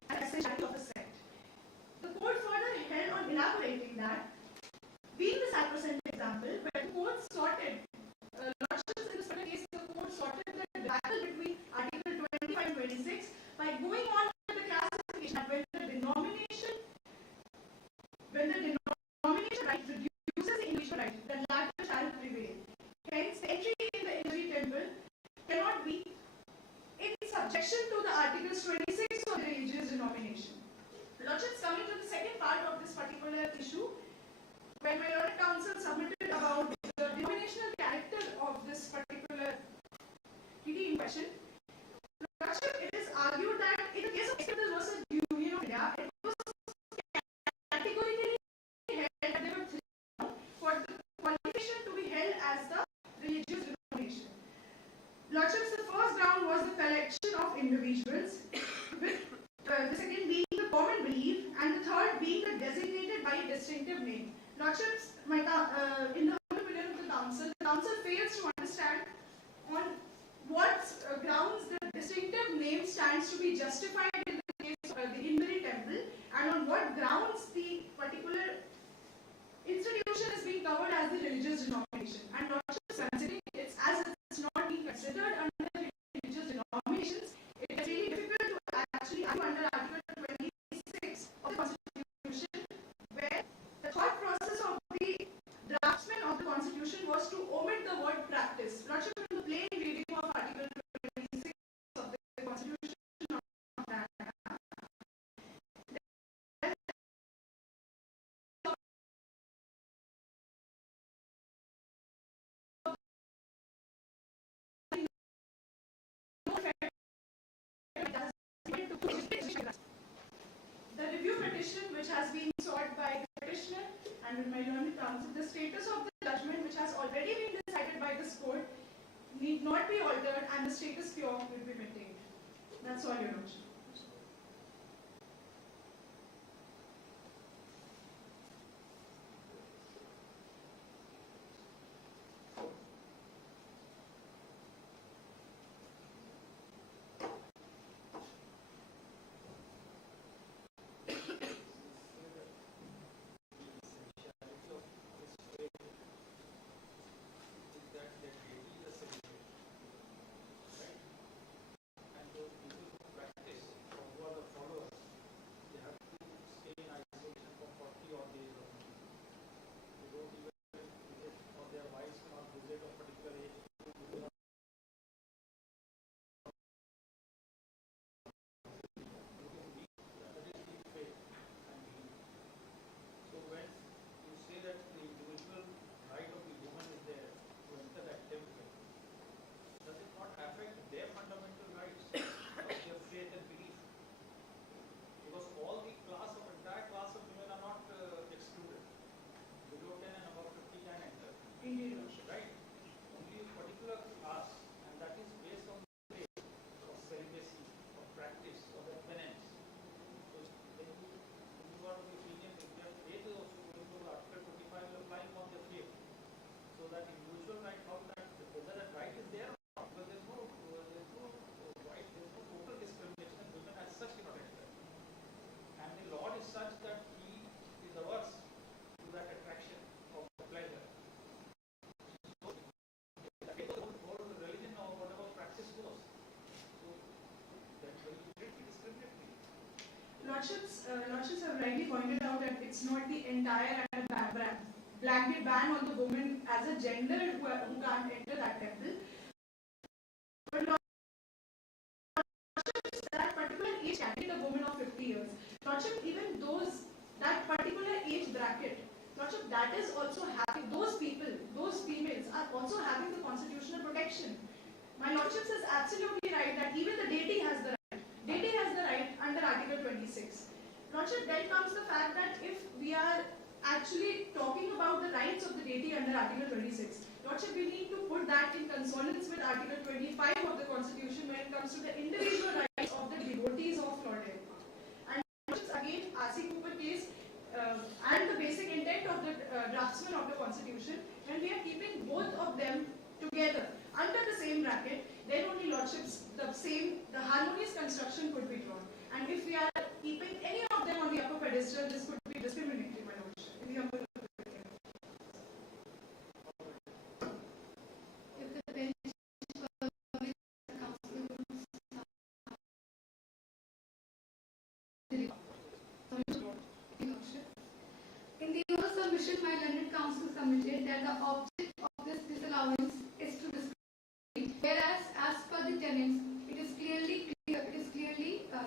as essentiality of the sect. The court further held on elaborating that, being the sacrosanct example, where the court sorted, Lordships in this particular case, the court sorted the battle between Article 25 and 26 by going on with the classification that when the denomination right reduces the individual right, then latter shall prevail. Hence, entry in the injury temple cannot be in subjection to the Articles 26 of the religious denomination. Lordships, coming to the second part of this particular issue, when my learned counsel submitted about the denominational character of this particular treaty in question, Lordship, it is argued that in the case of Equitable versus Union of India, it was categorically held that there were three for the qualification to be held as the religious denomination. Lordships, the first ground was the collection of individuals, with the second being the common belief, and the third being the designated by a distinctive name. Lordships, in the humble opinion of the council fails to understand on what grounds the distinctive name stands to be justified in the case of the Invery Temple, and on what grounds the particular institution is being covered as the religious denomination. And Lordships, considering it's not being considered under religious denominations, it is really difficult to actually argue under Article 26 of the Constitution, where the thought process of the draftsman of the Constitution was to omit the word practice. Lordship, in the plain reading of Article 26 of the Constitution of that, the review petition which has been sought by the petitioner and with my learned counsel, the status of the judgment which has already been decided by this court need not be altered and the status quo will be maintained. That's all, Your Lordship. Lordships have rightly pointed out that it's not the entire and blanket ban on the woman as a gender who can't enter that temple. But Lordships, that particular age category, a woman of 50 years, Lordship, even that particular age bracket, Lordship, that is also having, those people, those females are also having the constitutional protection. My Lordship is absolutely right that even the deity has the right. Deity has the right under Article 26. Lordship, then comes the fact that if we are actually talking about the rights of the deity under Article 26, Lordship, we need to put that in consonance with Article 25 of the Constitution when it comes to the individual rights of the devotees of Lord Shiva. And Lordships, again, R.C. Cooper case and the basic intent of the draftsman of the Constitution, when we are keeping both of them together under the same bracket, then only Lordships, the harmonious construction could be drawn. And if we are keeping any of them on the upper pedestal, this could be discriminatory, my Lordship. If the bench in the oral submission, my learned counsel submitted that the object of this disallowance is to discriminate, whereas as per the tenets, it is clearly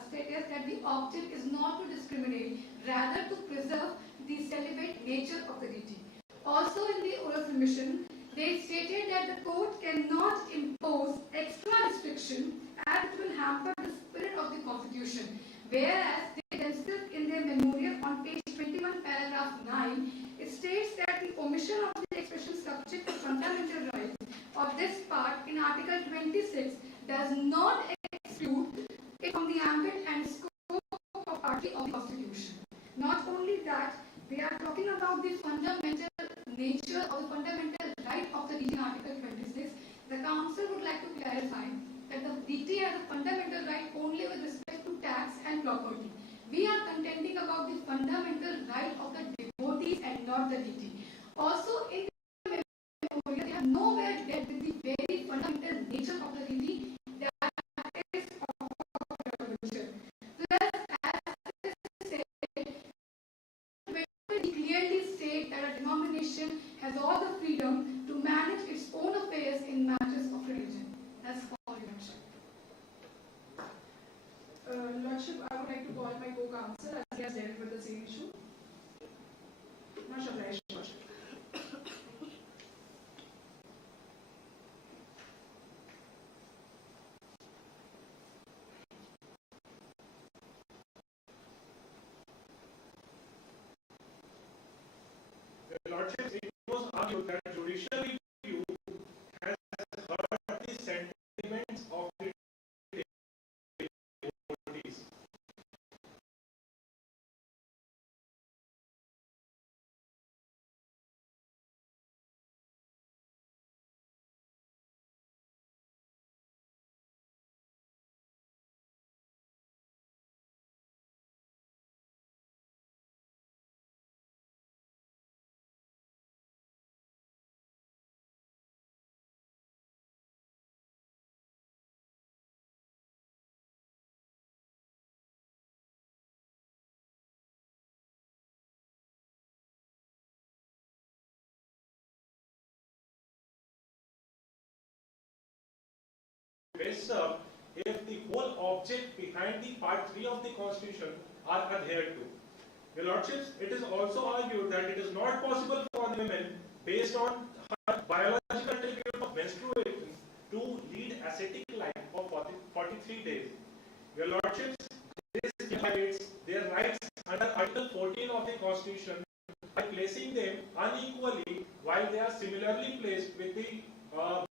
stated that the object is not to discriminate, rather to preserve the celibate nature of the deity. Also in the oral submission, they stated that the court cannot impose extra restriction as it will hamper the spirit of the Constitution, whereas they themselves in their memorial on page 21 paragraph 9, it states that the omission of the expression subject to fundamental rights of this part in Article 26 does not exclude it from the ambit and scope of Part 3 of the Constitution. Not only that, they are talking about the fundamental nature of the fundamental right of the deity in Article 26. The Council would like to clarify that the deity has a fundamental right only with respect to tax and property. We are contending about the fundamental right of the devotees and not the deity. Also, in the memorial, they have nowhere dealt with the very fundamental nature of the deity that is of revolution. Plus, as said, clearly state that a denomination has all the freedom to manage its own affairs in matters of religion. That's all, Lordship. Lordship, I would like to call my co-counsel as he has dealt with the same issue. Lordship. Lordship, it was argued that judicial review has hurt the sentiments of the devotees. Best served if the whole object behind the Part 3 of the Constitution are adhered to. Your Lordships, it is also argued that it is not possible for the women, based on her biological attribute of menstruation, to lead ascetic life for 43 days. Your Lordships, this violates their rights under Article 14 of the Constitution by placing them unequally while they are similarly placed with the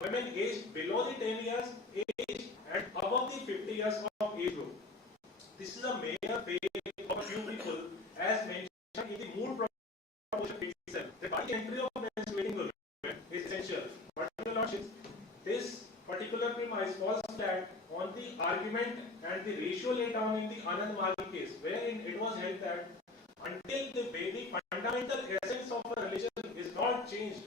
women aged below the 10 years age and above the 50 years of age group. This is a major way of a few people, as mentioned in the Moot proposition itself. The body entry of menstruating women is essential. But, Your Lordships, this particular premise falls flat on the argument and the ratio laid down in the Anand Magi case, wherein it was held that until the fundamental essence of a religion is not changed,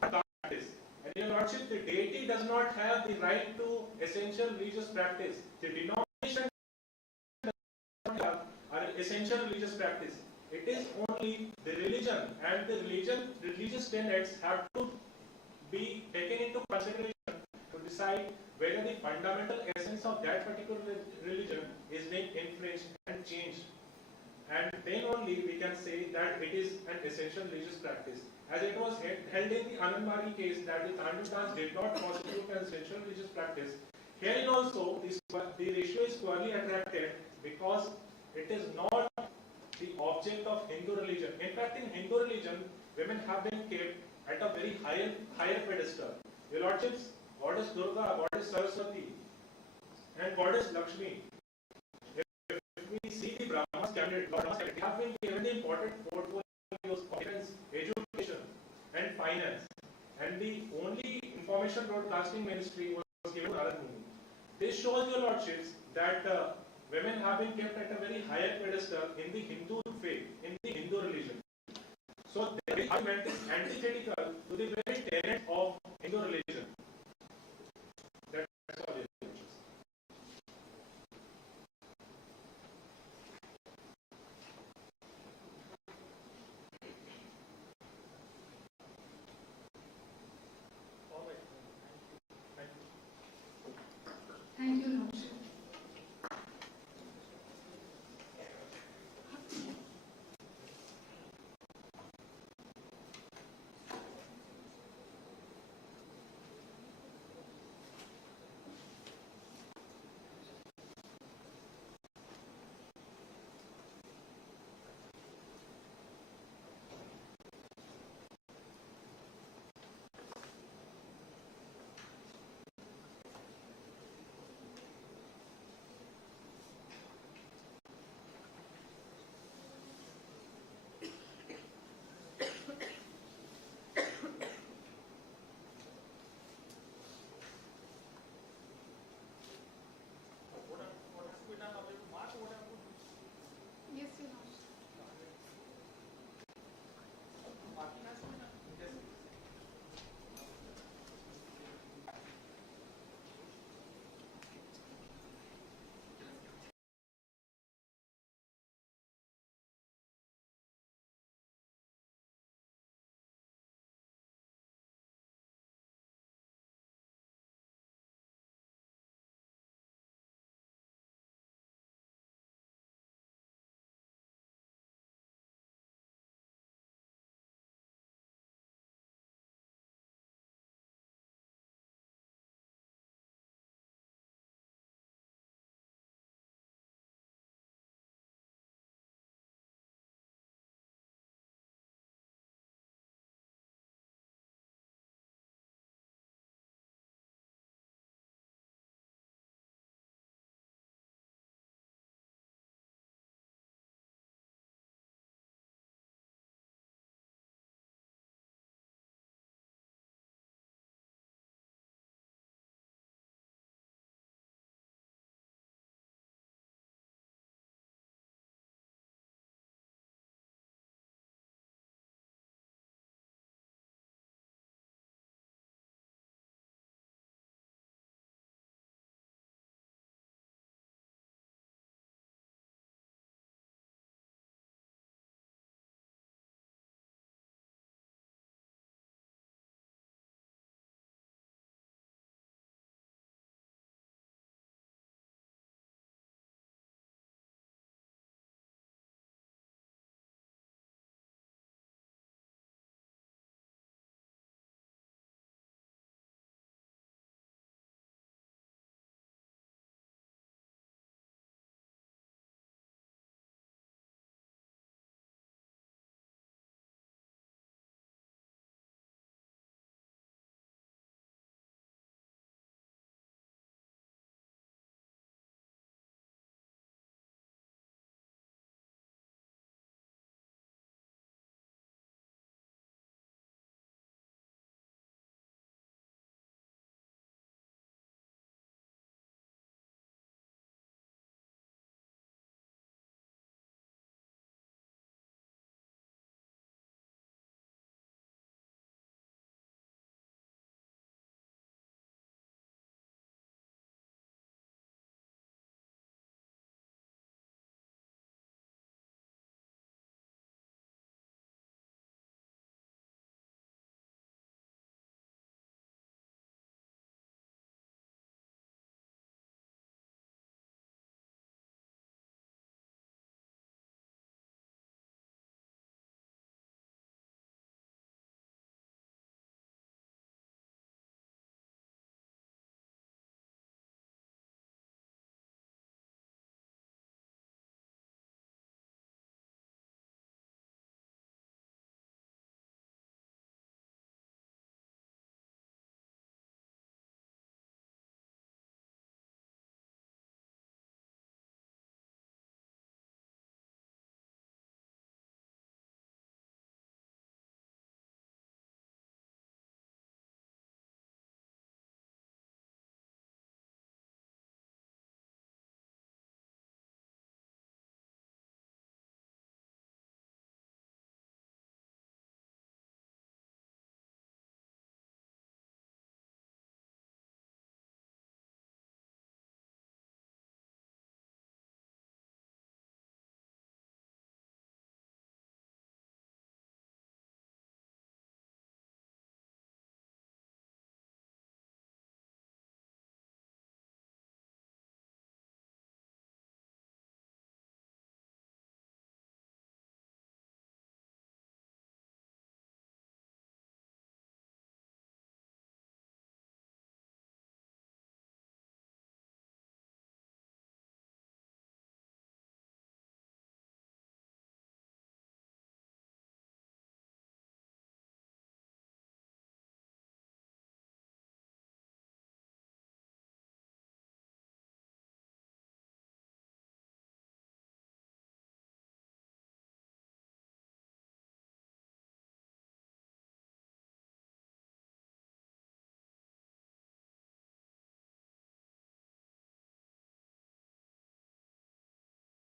practice. And Your Lordship, the deity does not have the right to essential religious practice. The denomination essential religious practice. It is only the religion and the religious tenets have to be taken into consideration to decide whether the fundamental essence of that particular religion is being infringed and changed. And then only we can say that it is an essential religious practice. As it was held in the Anandmari case that the Tandu dance did not constitute an essential religious practice, herein also the ratio is squarely attracted because it is not the object of Hindu religion. In fact, in Hindu religion, women have been kept at a very higher pedestal. Your Lordships, Goddess Durga, Goddess Saraswati, and Goddess Lakshmi. If we see the Brahma's cabinet, they have been given the important portfolios of defense, education, and finance. And the only information broadcasting ministry was given to Narad Muni. This shows, Your Lordships, that women have been kept at a very higher pedestal in the Hindu faith, in the Hindu religion. So the argument is antithetical to the very tenet of